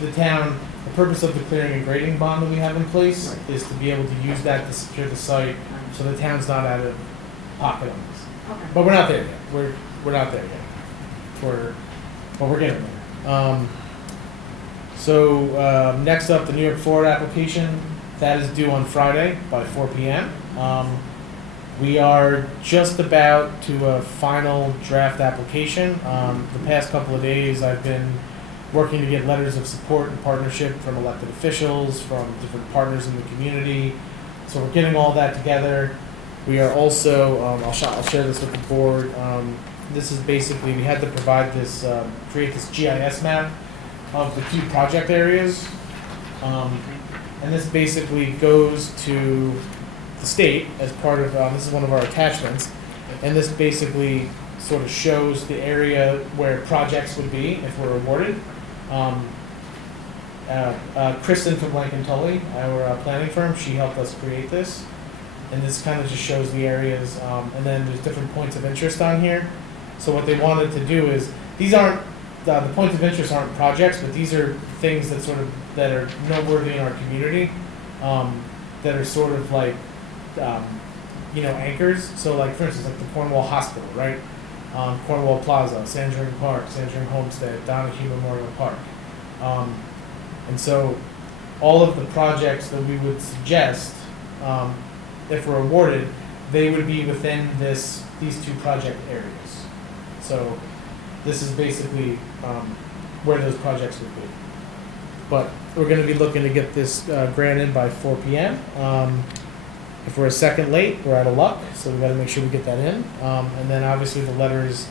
the town, the purpose of the clearing and grading bond that we have in place Right. is to be able to use that to secure the site, so the town's not out of pocket on this. Okay. But we're not there yet. We're not there yet. But we're getting there. Next up, the New York Ford application. That is due on Friday by 4 p.m. We are just about to a final draft application. The past couple of days, I've been working to get letters of support and partnership from elected officials, from different partners in the community. So we're getting all that together. We are also, I'll share this with the board. This is basically, we had to provide this, create this GIS map of the 2 project areas. And this basically goes to the state as part of, this is one of our attachments. And this basically sort of shows the area where projects would be if we're awarded. Kristen from Blank & Tully, our planning firm, she helped us create this. And this kind of just shows the areas, and then there's different points of interest on here. So what they wanted to do is, these aren't, the points of interest aren't projects, but these are things that are noteworthy in our community, that are sort of like, anchors. So like, for instance, like the Cornwall Hospital, right? Cornwall Plaza, Sandringham Park, Sandringham Homestead, Donahue Memorial Park. And so all of the projects that we would suggest, if we're awarded, they would be within these 2 project areas. So this is basically where those projects would be. But we're going to be looking to get this grant in by 4 p.m. If we're a second late, we're out of luck, so we got to make sure we get that in. And then obviously the letters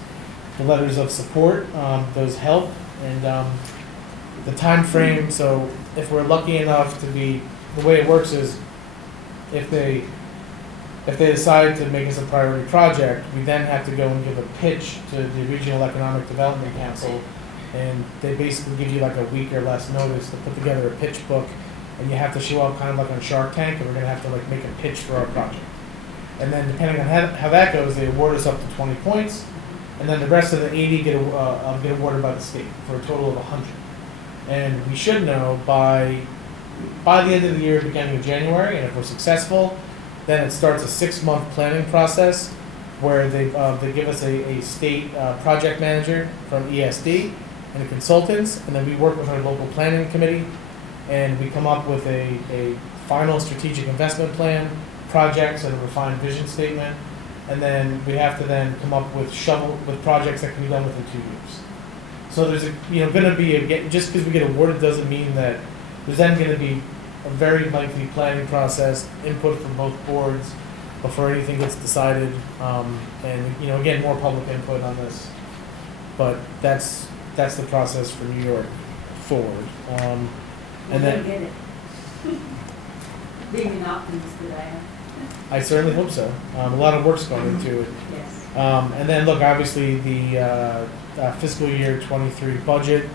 of support, those help, and the time frame. So if we're lucky enough to be, the way it works is, if they decide to make us a priority project, we then have to go and give a pitch to the Regional Economic Development Council, and they basically give you like a week or less notice to put together a pitch book, and you have to show up kind of like on Shark Tank, and we're gonna have to like make a pitch for our project. And then depending on how that goes, they award us up to 20 points, and then the rest of the 80 get awarded by the state for a total of 100. And we should know by the end of the year, beginning of January, and if we're successful, then it starts a 6-month planning process where they give us a state project manager from ESD and the consultants, and then we work with our local planning committee, and we come up with a final strategic investment plan, projects, and a refined vision statement, and then we have to then come up with projects that can be done within 2 years. So there's going to be just because we get awarded doesn't mean that there's then going to be a very lengthy planning process, input from both boards before anything gets decided, and again, more public input on this. But that's the process for New York forward. And then get it. Being an optimist that I am. I certainly hope so. A lot of work's going into it. Yes. And then look, obviously the fiscal year 23 budget,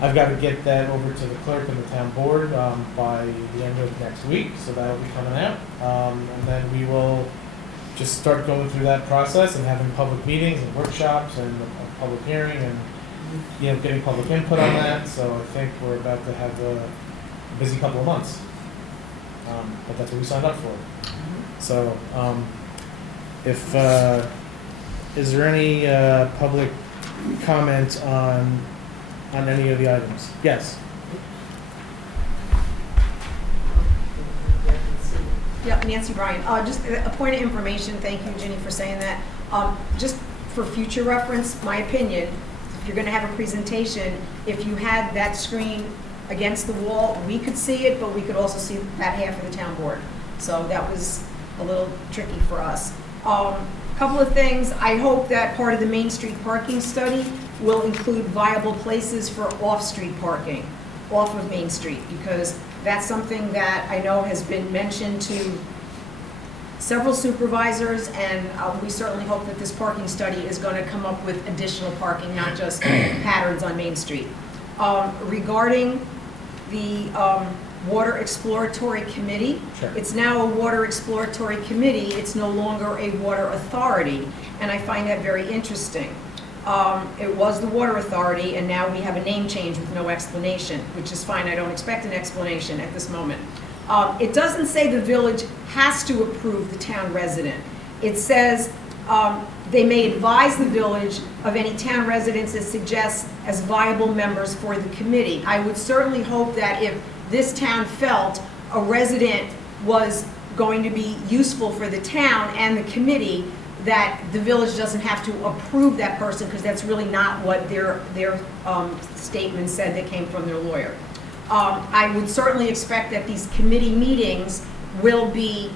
I've got to get that over to the clerk and the town board by the end of next week, so that'll be coming out. And then we will just start going through that process and having public meetings and workshops and a public hearing and getting public input on that. So I think we're about to have a busy couple of months. But that's what we signed up for. So if is there any public comment on any of the items? Yes. Yeah, Nancy Bryan. Just a point of information. Thank you, Ginny, for saying that. Just for future reference, my opinion, if you're going to have a presentation, if you had that screen against the wall, we could see it, but we could also see that half of the town board. So that was a little tricky for us. Couple of things. I hope that part of the Main Street parking study will include viable places for off-street parking, off of Main Street, because that's something that I know has been mentioned to several supervisors, and we certainly hope that this parking study is going to come up with additional parking, not just patterns on Main Street. Regarding the Water Exploratory Committee, Sure. It's now a Water Exploratory Committee, it's no longer a Water Authority, and I find that very interesting. It was the Water Authority, and now we have a name change with no explanation, which is fine. I don't expect an explanation at this moment. It doesn't say the village has to approve the town resident. It says they may advise the village of any town residents it suggests as viable members for the committee. I would certainly hope that if this town felt a resident was going to be useful for the town and the committee, that the village doesn't have to approve that person, because that's really not what their statement said that came from their lawyer. I would certainly expect that these committee meetings will be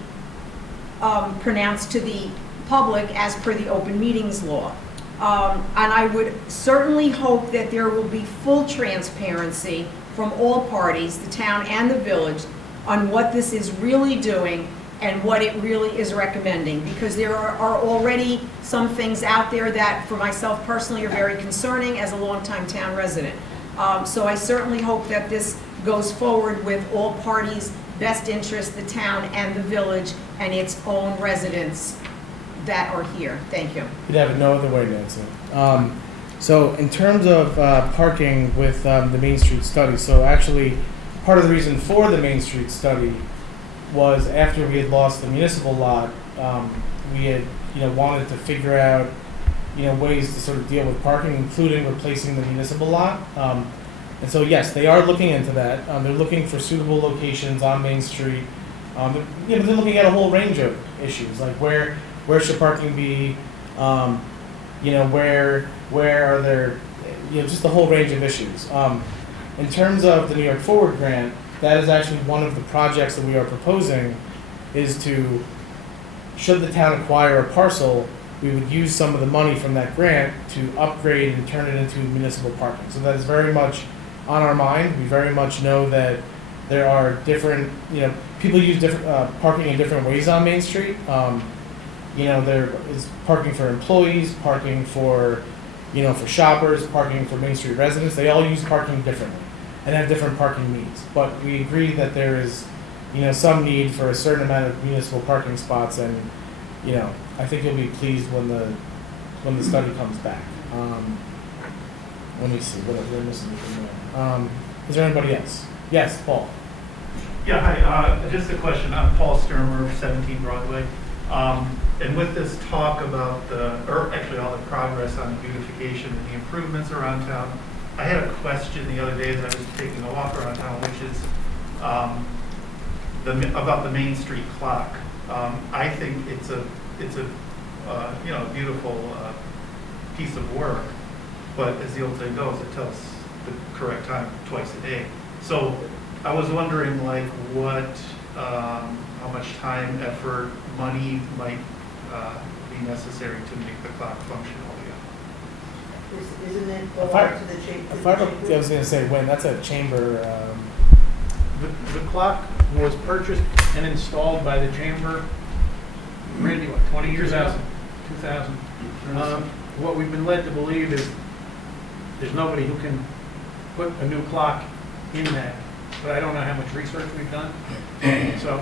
pronounced to the public as per the open meetings law. And I would certainly hope that there will be full transparency from all parties, the town and the village, on what this is really doing and what it really is recommending, because there are already some things out there that, for myself personally, are very concerning as a longtime town resident. So I certainly hope that this goes forward with all parties' best interest, the town and the village and its own residents that are here. Thank you. You'd have it no other way, Nancy. So in terms of parking with the Main Street study, so actually part of the reason for the Main Street study was after we had lost the municipal lot, we had wanted to figure out ways to sort of deal with parking, including replacing the municipal lot. And so, yes, they are looking into that. They're looking for suitable locations on Main Street. They're looking at a whole range of issues, like where should parking be? Where are there, just a whole range of issues. In terms of the New York Forward grant, that is actually one of the projects that we are proposing, is to, should the town acquire a parcel, we would use some of the money from that grant to upgrade and turn it into municipal parking. So that is very much on our mind. We very much know that there are different, people use different parking in different ways on Main Street. There is parking for employees, parking for, for shoppers, parking for Main Street residents. They all use parking differently and have different parking needs. But we agree that there is, some need for a certain amount of municipal parking spots, and, I think you'll be pleased when the study comes back. Let me see, what did I miss anything there? Is there anybody else? Yes, Paul. Yeah, hi, just a question. I'm Paul Sturmer, 17 Broadway. And with this talk about all the progress on the beautification and the improvements around town, I had a question the other day as I was taking a walk around town, which is about the Main Street clock. I think it's a beautiful piece of work, but as the old saying goes, it tells the correct time twice a day. So I was wondering, like, how much time, effort, money might be necessary to make the clock functional again. Isn't it If go I- out to the chamber? I was going to say, when, that's a chamber, The clock was purchased and installed by the chamber, Randy, what, 20 years ago? 2000. What we've been led to believe is there's nobody who can put a new clock in that, but I don't know how much research we've done. So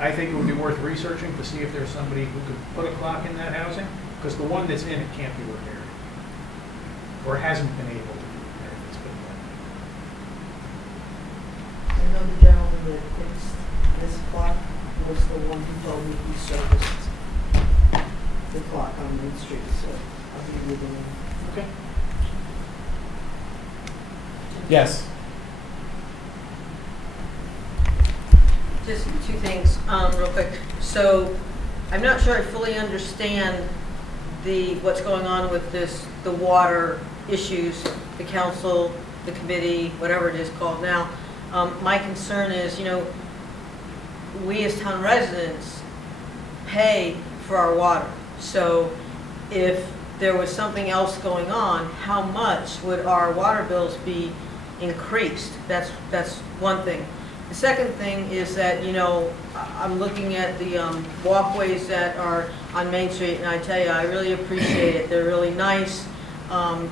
I think it would be worth researching to see if there's somebody who could put a clock in that housing, because the one that's in it can't be repaired, or hasn't been able to be repaired. It's been I know the gentleman that fixed this clock was the one who told me he serviced the clock on Main Street, so I'll be moving in. okay. yes. Just two things, real quick. So, I'm not sure I fully understand what's going on with the water issues, the council, the committee, whatever it is called now. My concern is, we as town residents pay for our water. So, if there was something else going on, how much would our water bills be increased? That's one thing. The second thing is that, I'm looking at the walkways that are on Main Street, and I tell you, I really appreciate it. They're really nice.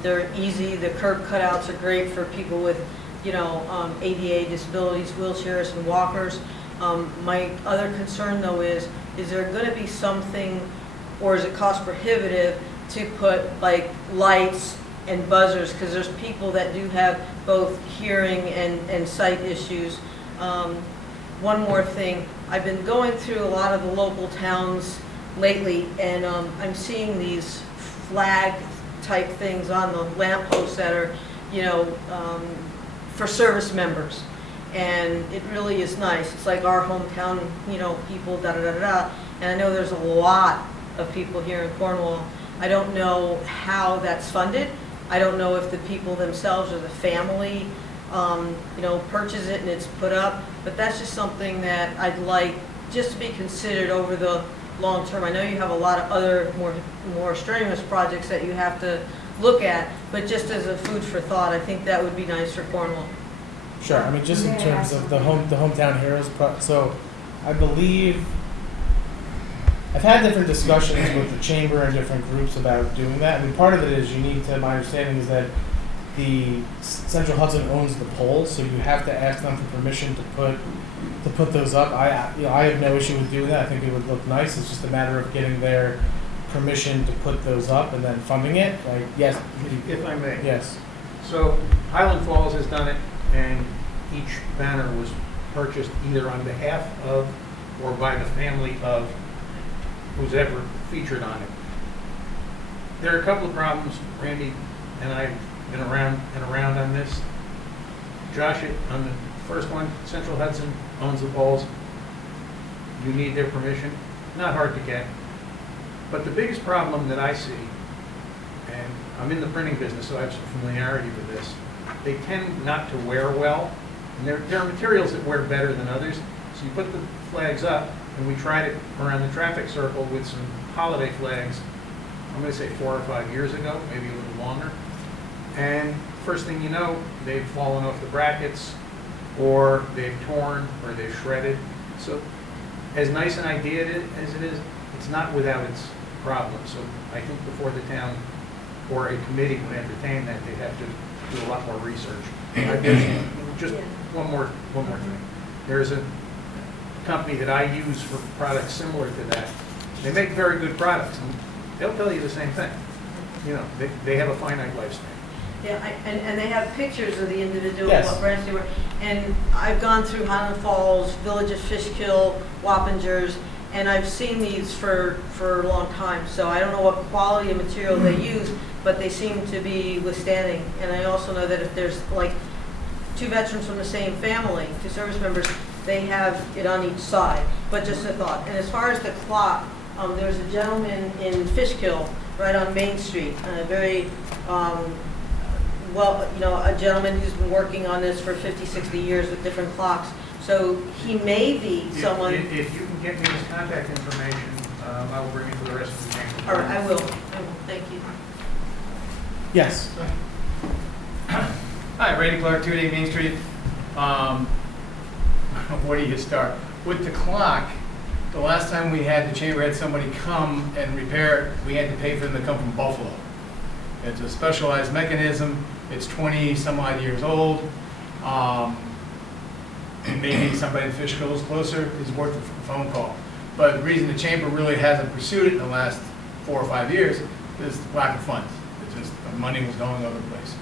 They're easy. The curb cutouts are great for people with, ADA disabilities, wheelchairs, and walkers. My other concern, though, is there going to be something, or is it cost prohibitive to put, like, lights and buzzers? Because there's people that do have both hearing and sight issues. One more thing, I've been going through a lot of the local towns lately, and I'm seeing these flag type things on the lampposts that are, for service members. And it really is nice. It's like our hometown, people, da-da-da-da-da. And I know there's a lot of people here in Cornwall. I don't know how that's funded. I don't know if the people themselves or the family purchase it and it's put up, but that's just something that I'd like just to be considered over the long term. I know you have a lot of other more strenuous projects that you have to look at, but just as a food for thought, I think that would be nice for Cornwall. Sure. I mean, just in terms of the hometown heroes, so I believe I've had different discussions with the chamber and different groups about doing that. I mean, part of it is my understanding is that the Central Hudson owns the poles, so you have to ask them for permission to put those up. I have no issue with doing that. I think it would look nice. It's just a matter of getting their permission to put those up and then funding it. Like, yes. If I may. Yes. So Highland Falls has done it, and each banner was purchased either on behalf of or by the family of who's ever featured on it. There are a couple of problems, Randy and I have been around and around on this. Josh, on the first one, Central Hudson owns the poles. You need their permission, not hard to get. But the biggest problem that I see, and I'm in the printing business, so I have some familiarity with this, they tend not to wear well. And there are materials that wear better than others. So you put the flags up, and we tried it around the traffic circle with some holiday flags, I'm going to say 4 or 5 years ago, maybe a little longer. And first thing you know, they've fallen off the brackets, or they've torn, or they've shredded. So as nice an idea as it is, it's not without its problems. So I think before the town or a committee would entertain that, they'd have to do a lot more research. Just one more thing. There's a company that I use for products similar to that. They make very good products, and they'll tell you the same thing. You know, they have a finite lifespan. Yeah, and they have pictures of the individual, Yes. what brands they were. And I've gone through Highland Falls, Village of Fishkill, Wappingers, and I've seen these for a long time. So I don't know what quality of material they use, but they seem to be withstanding. And I also know that if there's like 2 veterans from the same family, 2 service members, they have it on each side. But just a thought. And as far as the clock, there's a gentleman in Fishkill, right on Main Street, very well, you know, a gentleman who's been working on this for 50, 60 years with different clocks. So he may be someone. If you can get me his contact information, I will bring it to the rest of the chamber. All right, I will. Thank you. Yes. Hi, Brady Clark, 280 Main Street. Where do you start? With the clock, the last time we had, the chamber had somebody come and repair it, we had to pay for them to come from Buffalo. It's a specialized mechanism. It's 20 some odd years old. And maybe somebody in Fishkill is closer is worth a phone call. But the reason the chamber really hasn't pursued it in the last 4 or 5 years is lack of funds. It's just the money was going other places.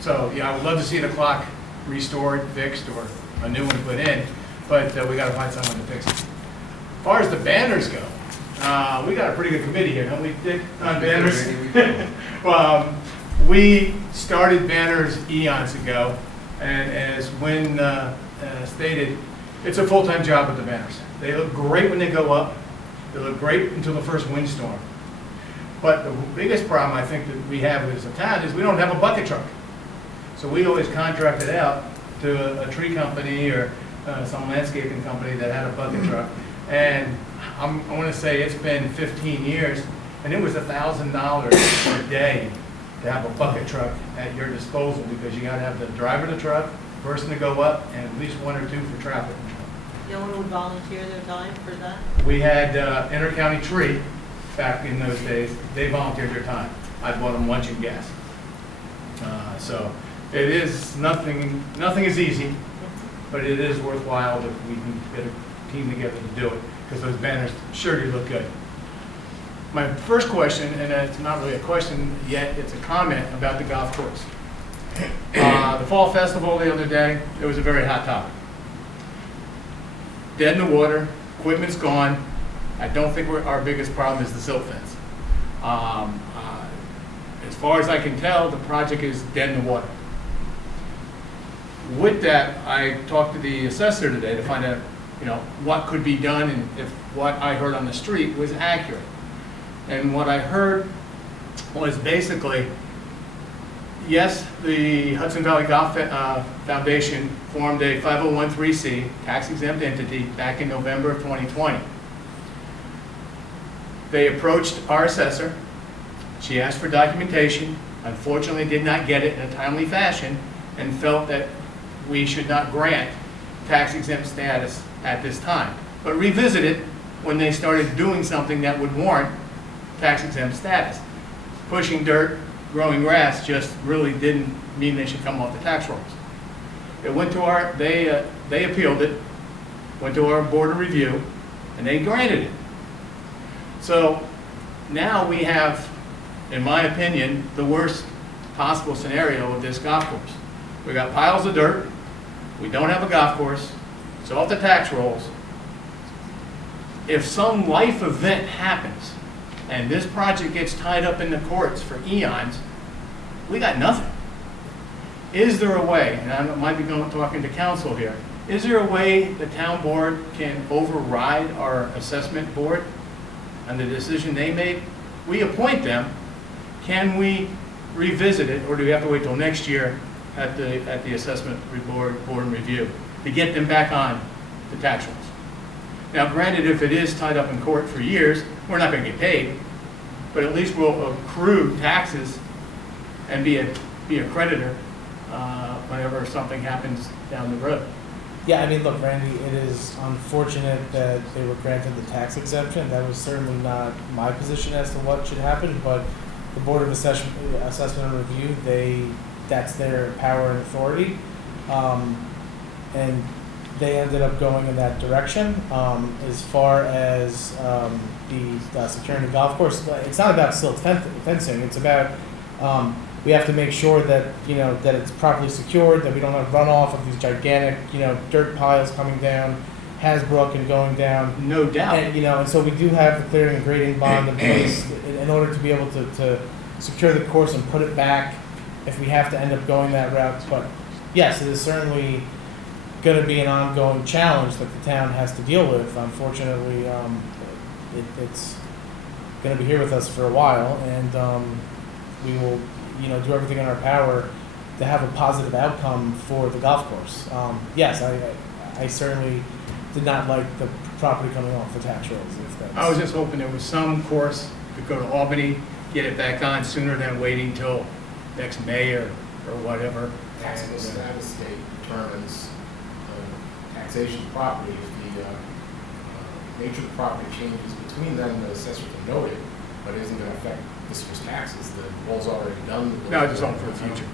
So yeah, I would love to see the clock restored, fixed, or a new one put in, but we got to find someone to fix it. As far as the banners go, we got a pretty good committee here, don't we, Dick, on banners? We started banners eons ago, and as Wynn stated, it's a full-time job with the banners. They look great when they go up. They look great until the first windstorm. But the biggest problem I think that we have as a town is we don't have a bucket truck. So we always contract it out to a tree company or some landscaping company that had a bucket truck. And I want to say it's been 15 years, and it was $1,000 a day to have a bucket truck at your disposal, because you got to have the driver of the truck, person to go up, and at least 1 or 2 for traffic control. No one would volunteer their time for that? We had Inter-County Tree back in those days. They volunteered their time. I bought them lunch and gas. So it is nothing is easy, but it is worthwhile that we can get a team together to do it, because those banners sure do look good. My first question, and it's not really a question yet, it's a comment about the golf course. The Fall Festival the other day, it was a very hot topic. Dead in the water, equipment's gone. I don't think our biggest problem is the silt fence. As far as I can tell, the project is dead in the water. With that, I talked to the assessor today to find out, what could be done, and if what I heard on the street was accurate. And what I heard was basically, yes, the Hudson Valley Golf Foundation formed a 501(c), tax-exempt entity back in November of 2020. They approached our assessor. She asked for documentation, unfortunately did not get it in a timely fashion, and felt that we should not grant tax-exempt status at this time, but revisit it when they started doing something that would warrant tax-exempt status. Pushing dirt, growing grass just really didn't mean they should come off the tax rolls. It went to they appealed it, went to our board of review, and they granted it. So now we have, in my opinion, the worst possible scenario of this golf course. We got piles of dirt, we don't have a golf course, it's off the tax rolls. If some life event happens, and this project gets tied up in the courts for eons, we got nothing. Is there a way, and I might be talking to council here, is there a way the town board can override our assessment board and the decision they made? We appoint them. Can we revisit it, or do we have to wait till next year at the assessment board and review to get them back on the tax rolls? Now, granted, if it is tied up in court for years, we're not going to get paid, but at least we'll accrue taxes and be a creditor whenever something happens down the road. Yeah, I mean, look, Randy, it is unfortunate that they were granted the tax exemption. That was certainly not my position as to what should happen, but the Board of Assessment and Review, that's their power and authority. And they ended up going in that direction. As far as the securing the golf course, it's not about silt fencing. It's about we have to make sure that that it's properly secured, that we don't have runoff of these gigantic dirt piles coming down Hasbrook and going down. No doubt. And and so we do have the clearing and grading bond in place in order to be able to secure the course and put it back if we have to end up going that route. But yes, it is certainly going to be an ongoing challenge that the town has to deal with. Unfortunately, it's going to be here with us for a while, and we will do everything in our power to have a positive outcome for the golf course. Yes, I certainly did not like the property coming off the tax rolls. I was just hoping there was some course to go to Albany, get it back on sooner than waiting till next May or whatever. Taxable status state determines taxation of property. If the nature of the property changes between them, the assessor can note it, but it isn't going to affect this year's taxes. The roll's already done. No, just hoping for the future.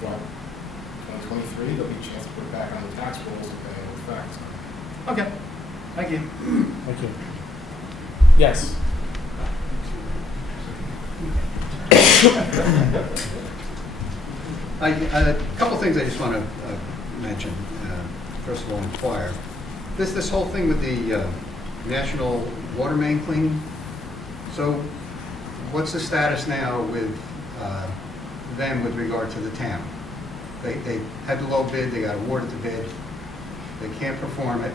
Well, 2023, there'll be a chance to put it back on the tax rolls if they have effect. Okay, thank you. Thank you. Yes. A couple things I just want to mention. First of all, inquire. This whole thing with the national water main cleaning. So, what's the status now with them with regard to the town? They had the low bid. They got awarded the bid. They can't perform it.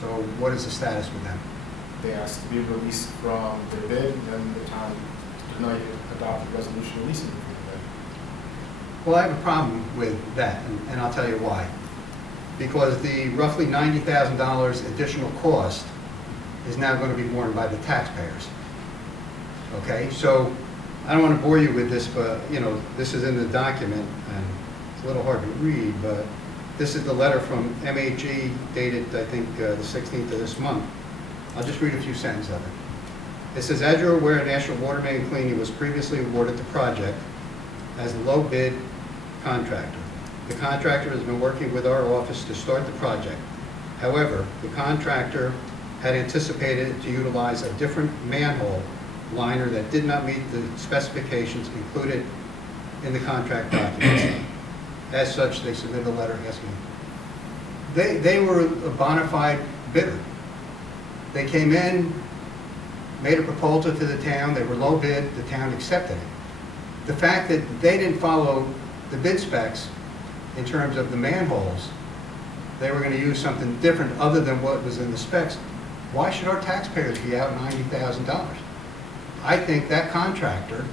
So, what is the status with them? They asked to be released from their bid, and then the town did not adopt a resolution releasing them from the bid. Well, I have a problem with that, and I'll tell you why. Because the roughly $90,000 additional cost is now going to be borne by the taxpayers. Okay, so I don't want to bore you with this, but this is in the document, and it's a little hard to read, but this is the letter from MHE dated, I think, the 16th of this month. I'll just read a few sentences of it. It says, as you're aware, National Water Main Cleaning was previously awarded the project as a low bid contractor. The contractor has been working with our office to start the project. However, the contractor had anticipated to utilize a different manhole liner that did not meet the specifications included in the contract documents. As such, they submitted a letter asking. They were a bona fide bidder. They came in, made a proposal to the town, they were low bid, the town accepted it. The fact that they didn't follow the bid specs in terms of the manholes, they were going to use something different other than what was in the specs. Why should our taxpayers be out $90,000? I think that contractor,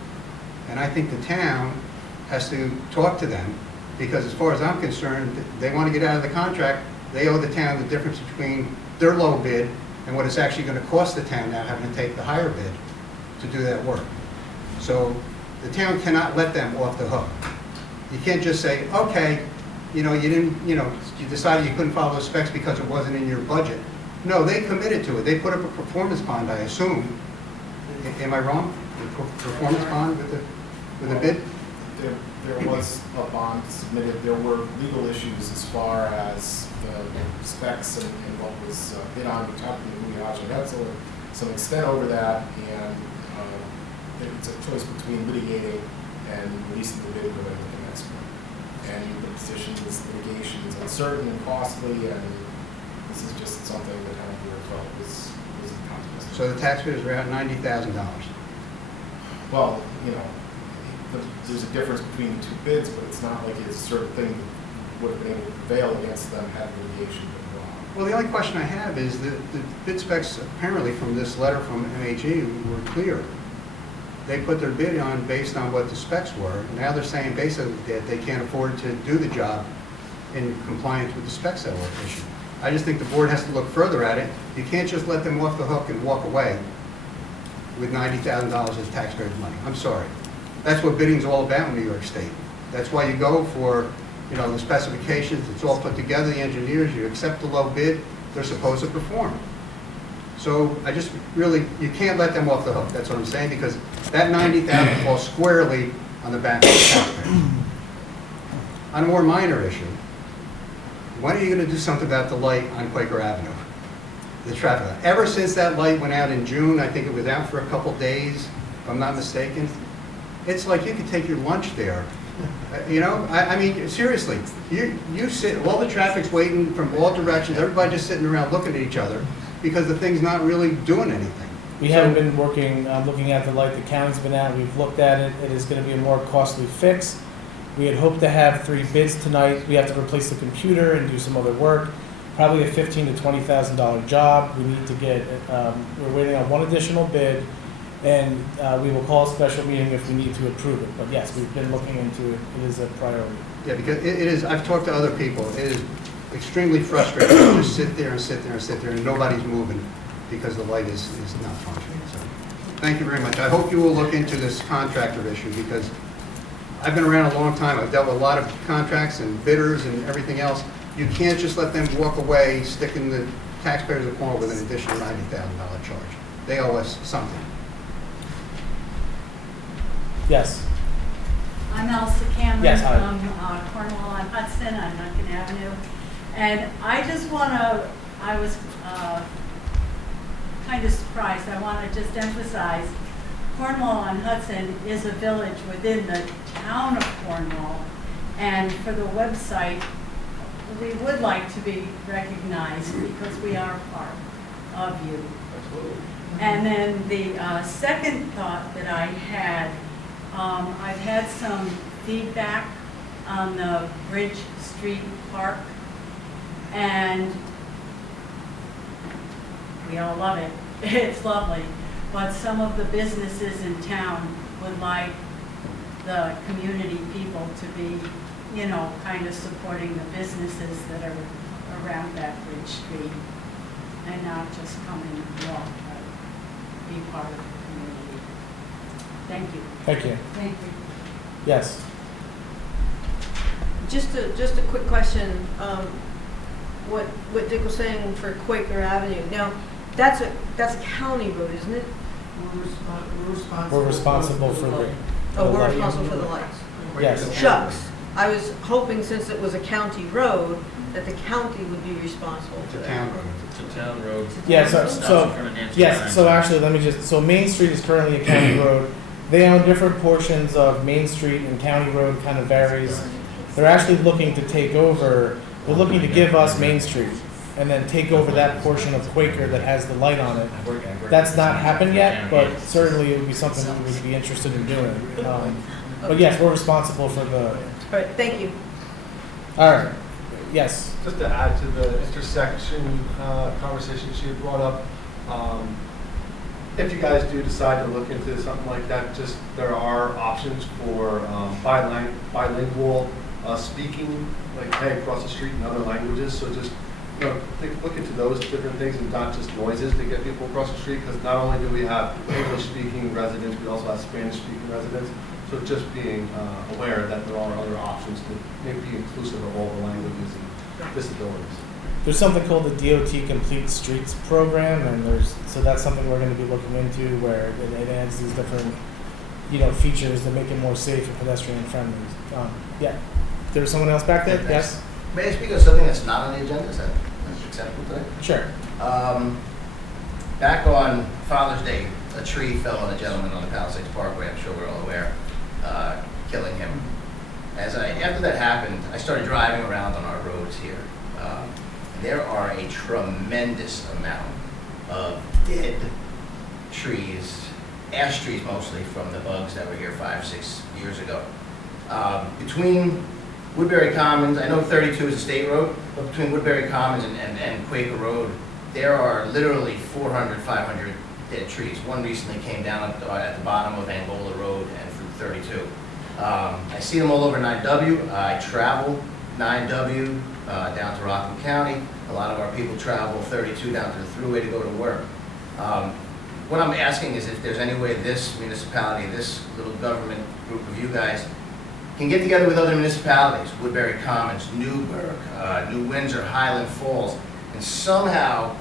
and I think the town, has to talk to them, because as far as I'm concerned, they want to get out of the contract, they owe the town the difference between their low bid and what it's actually going to cost the town now having to take the higher bid to do that work. So the town cannot let them off the hook. You can't just say, okay, you decided you couldn't follow the specs because it wasn't in your budget. No, they committed to it. They put up a performance bond, I assume. Am I wrong? The performance bond with the bid? There was a bond submitted. There were legal issues as far as the specs and what was bid on. We talked to the Movie and that's some extent over that, and it's a choice between litigating and releasing the bid and going to the next one. And the position is litigation is uncertain and costly, and this is just something that kind of felt was a consequence. So the taxpayers are out $90,000. Well, you know, there's a difference between the two bids, but it's not like it's a certain thing that would have been able to prevail against them had litigation been wrong. Well, the only question I have is that the bid specs, apparently from this letter from MHE, were clear. They put their bid on based on what the specs were. Now they're saying basically that they can't afford to do the job in compliance with the specs that were issued. I just think the board has to look further at it. You can't just let them off the hook and walk away with $90,000 of taxpayers' money. I'm sorry. That's what bidding's all about in New York State. That's why you go for, you know, the specifications, it's all put together, the engineers, you accept the low bid, they're supposed to perform. So I just really, you can't let them off the hook, that's what I'm saying, because that $90,000 falls squarely on the back of the taxpayers. On a more minor issue, when are you going to do something about the light on Quaker Avenue? The traffic light. Ever since that light went out in June, I think it was out for a couple days, if I'm not mistaken, it's like you could take your lunch there. You know, I mean, seriously, you sit, all the traffic's waiting from all directions, everybody just sitting around looking at each other because the thing's not really doing anything. We haven't been looking at the light the county's been at. We've looked at it. It is going to be a more costly fix. We had hoped to have 3 bids tonight. We have to replace the computer and do some other work. Probably a $15,000 to $20,000 job. We need to get, we're waiting on one additional bid, and we will call a special meeting if we need to approve it. But yes, we've been looking into it. It is a priority. Yeah, because it is, I've talked to other people, it is extremely frustrating to just sit there and sit there and sit there and nobody's moving because the light is not functioning. So, thank you very much. I hope you will look into this contractor issue because I've been around a long time. I've dealt with a lot of contracts and bidders and everything else. You can't just let them walk away, sticking the taxpayers of Cornwall with an additional $90,000 charge. They owe us something. Yes. I'm Elsa Cameron Yes, hi. from Cornwall on Hudson on Duncan Avenue. And I just want to, I was kind of surprised. I want to just emphasize Cornwall on Hudson is a village within the town of Cornwall. And for the website, we would like to be recognized because we are part of you. And then the second thought that I had, I've had some feedback on the Bridge Street Park, and we all love it. It's lovely. But some of the businesses in town would like the community people to be, you know, kind of supporting the businesses that are around that Bridge Street and not just come and walk, but be part of the community. Thank you. Thank you. Thank you. Yes. Just a quick question. What Dick was saying for Quaker Avenue. Now, that's a county road, isn't it? We're responsible. We're responsible for the. Oh, we're responsible for the lights. Yes. Shucks. I was hoping since it was a county road, that the county would be responsible for The that. town road. It's a town road. Yeah, Stops so in front of Nancy yes, Ryan's. so actually, let me just, so Main Street is currently a county road. They own different portions of Main Street, and County Road kind of varies. They're actually looking to take over, they're looking to give us Main Street and then take over that portion of Quaker that has the light on it. That's not happened yet, but certainly it would be something we would be interested in doing. But yes, we're responsible for the, All right, thank you. all right, yes. Just to add to the intersection conversation she had brought up, if you guys do decide to look into something like that, just there are options for bilingual speaking, like hey, across the street in other languages. So just look into those different things and not just noises to get people across the street. Because not only do we have English-speaking residents, we also have Spanish-speaking residents. So just being aware that there are other options to maybe be inclusive of all the languages and disabilities. There's something called the DOT Complete Streets Program, and so that's something we're going to be looking into where it adds these different, features that make it more safe and pedestrian friendly. Yeah. There's someone else back there? Yes? May I speak on something that's not on the agenda? Is that acceptable today? Sure. Back on Father's Day, a tree fell on a gentleman on the Palisades Parkway, I'm sure we're all aware, killing him. After that happened, I started driving around on our roads here. There are a tremendous amount of dead ash trees mostly from the bugs that were here 5-6 years ago. Between Woodbury Commons, I know 32 is a state road, but between Woodbury Commons and Quaker Road, there are literally 400, 500 dead trees. One recently came down at the bottom of Angola Road and through 32. I see them all over 9W. I travel 9W down to Rockland County. A lot of our people travel 32 down to the thruway to go to work. What I'm asking is if there's any way this municipality, this little government group of you guys, can get together with other municipalities, Woodbury Commons, Newburgh, New Windsor, Highland Falls, and somehow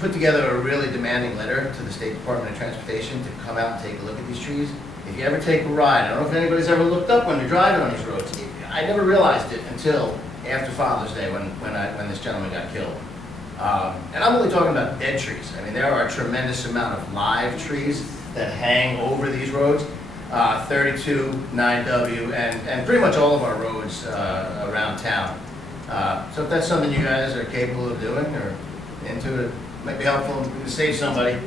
put together a really demanding letter to the State Department of Transportation to come out and take a look at these trees. If you ever take a ride, I don't know if anybody's ever looked up when you're driving on these roads. I never realized it until after Father's Day when this gentleman got killed. And I'm only talking about dead trees. I mean, there are a tremendous amount of live trees that hang over these roads. 32, 9W, and pretty much all of our roads around town. So if that's something you guys are capable of doing or into, it might be helpful to save somebody.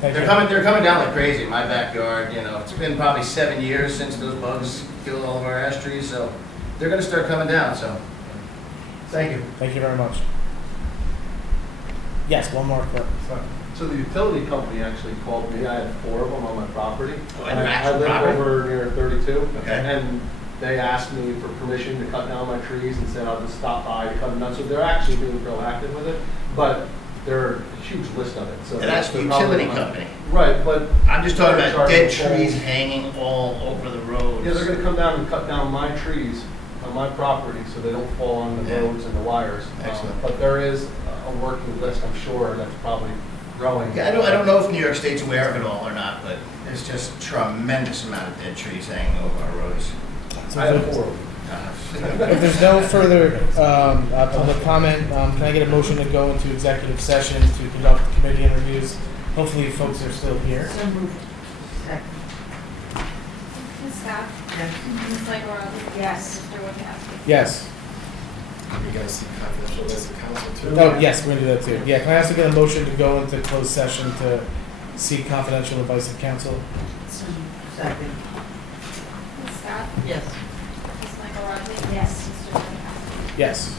They're coming down like crazy in my backyard. You know, it's been probably 7 years since those bugs killed all of our ash trees, so they're going to start coming down. So, thank you. Thank you very much. Yes, one more clip. So the utility company actually called me. I had 4 of them on my property. Oh, and your I actual live property? over near 32. Okay. And they asked me for permission to cut down my trees and said I'll just stop by to cut them down. So they're actually being proactive with it, but they're a huge list of it. So And that's the they're utility probably- company. Right, but. I'm just talking they're about charging dead trees tolls. hanging all over the roads. Yeah, they're gonna come down and cut down my trees on my property so they don't fall on the Yeah. roads and the wires. Excellent. But there is a working list, I'm sure, that's probably growing. Yeah, I don't know if New York State's aware of it all or not, but there's just a tremendous amount of dead trees hanging over our roads. So I have if 4 of them. if there's no further public comment, can I get a motion to go into executive session to conduct committee interviews? Hopefully folks are still here. So moved. Second. Ms. Scott? Yes. Ms. Michaelozzi? Yes. Mr. Wojciechowski? Yes. You gotta see confidential list of council too. Oh, yes, we're gonna do that too. Yeah, can I also get a motion to go into closed session to seek confidential advice of counsel? Second. Ms. Scott? Yes. Ms. Michaelozzi? Yes. Mr. Wojciechowski? Yes.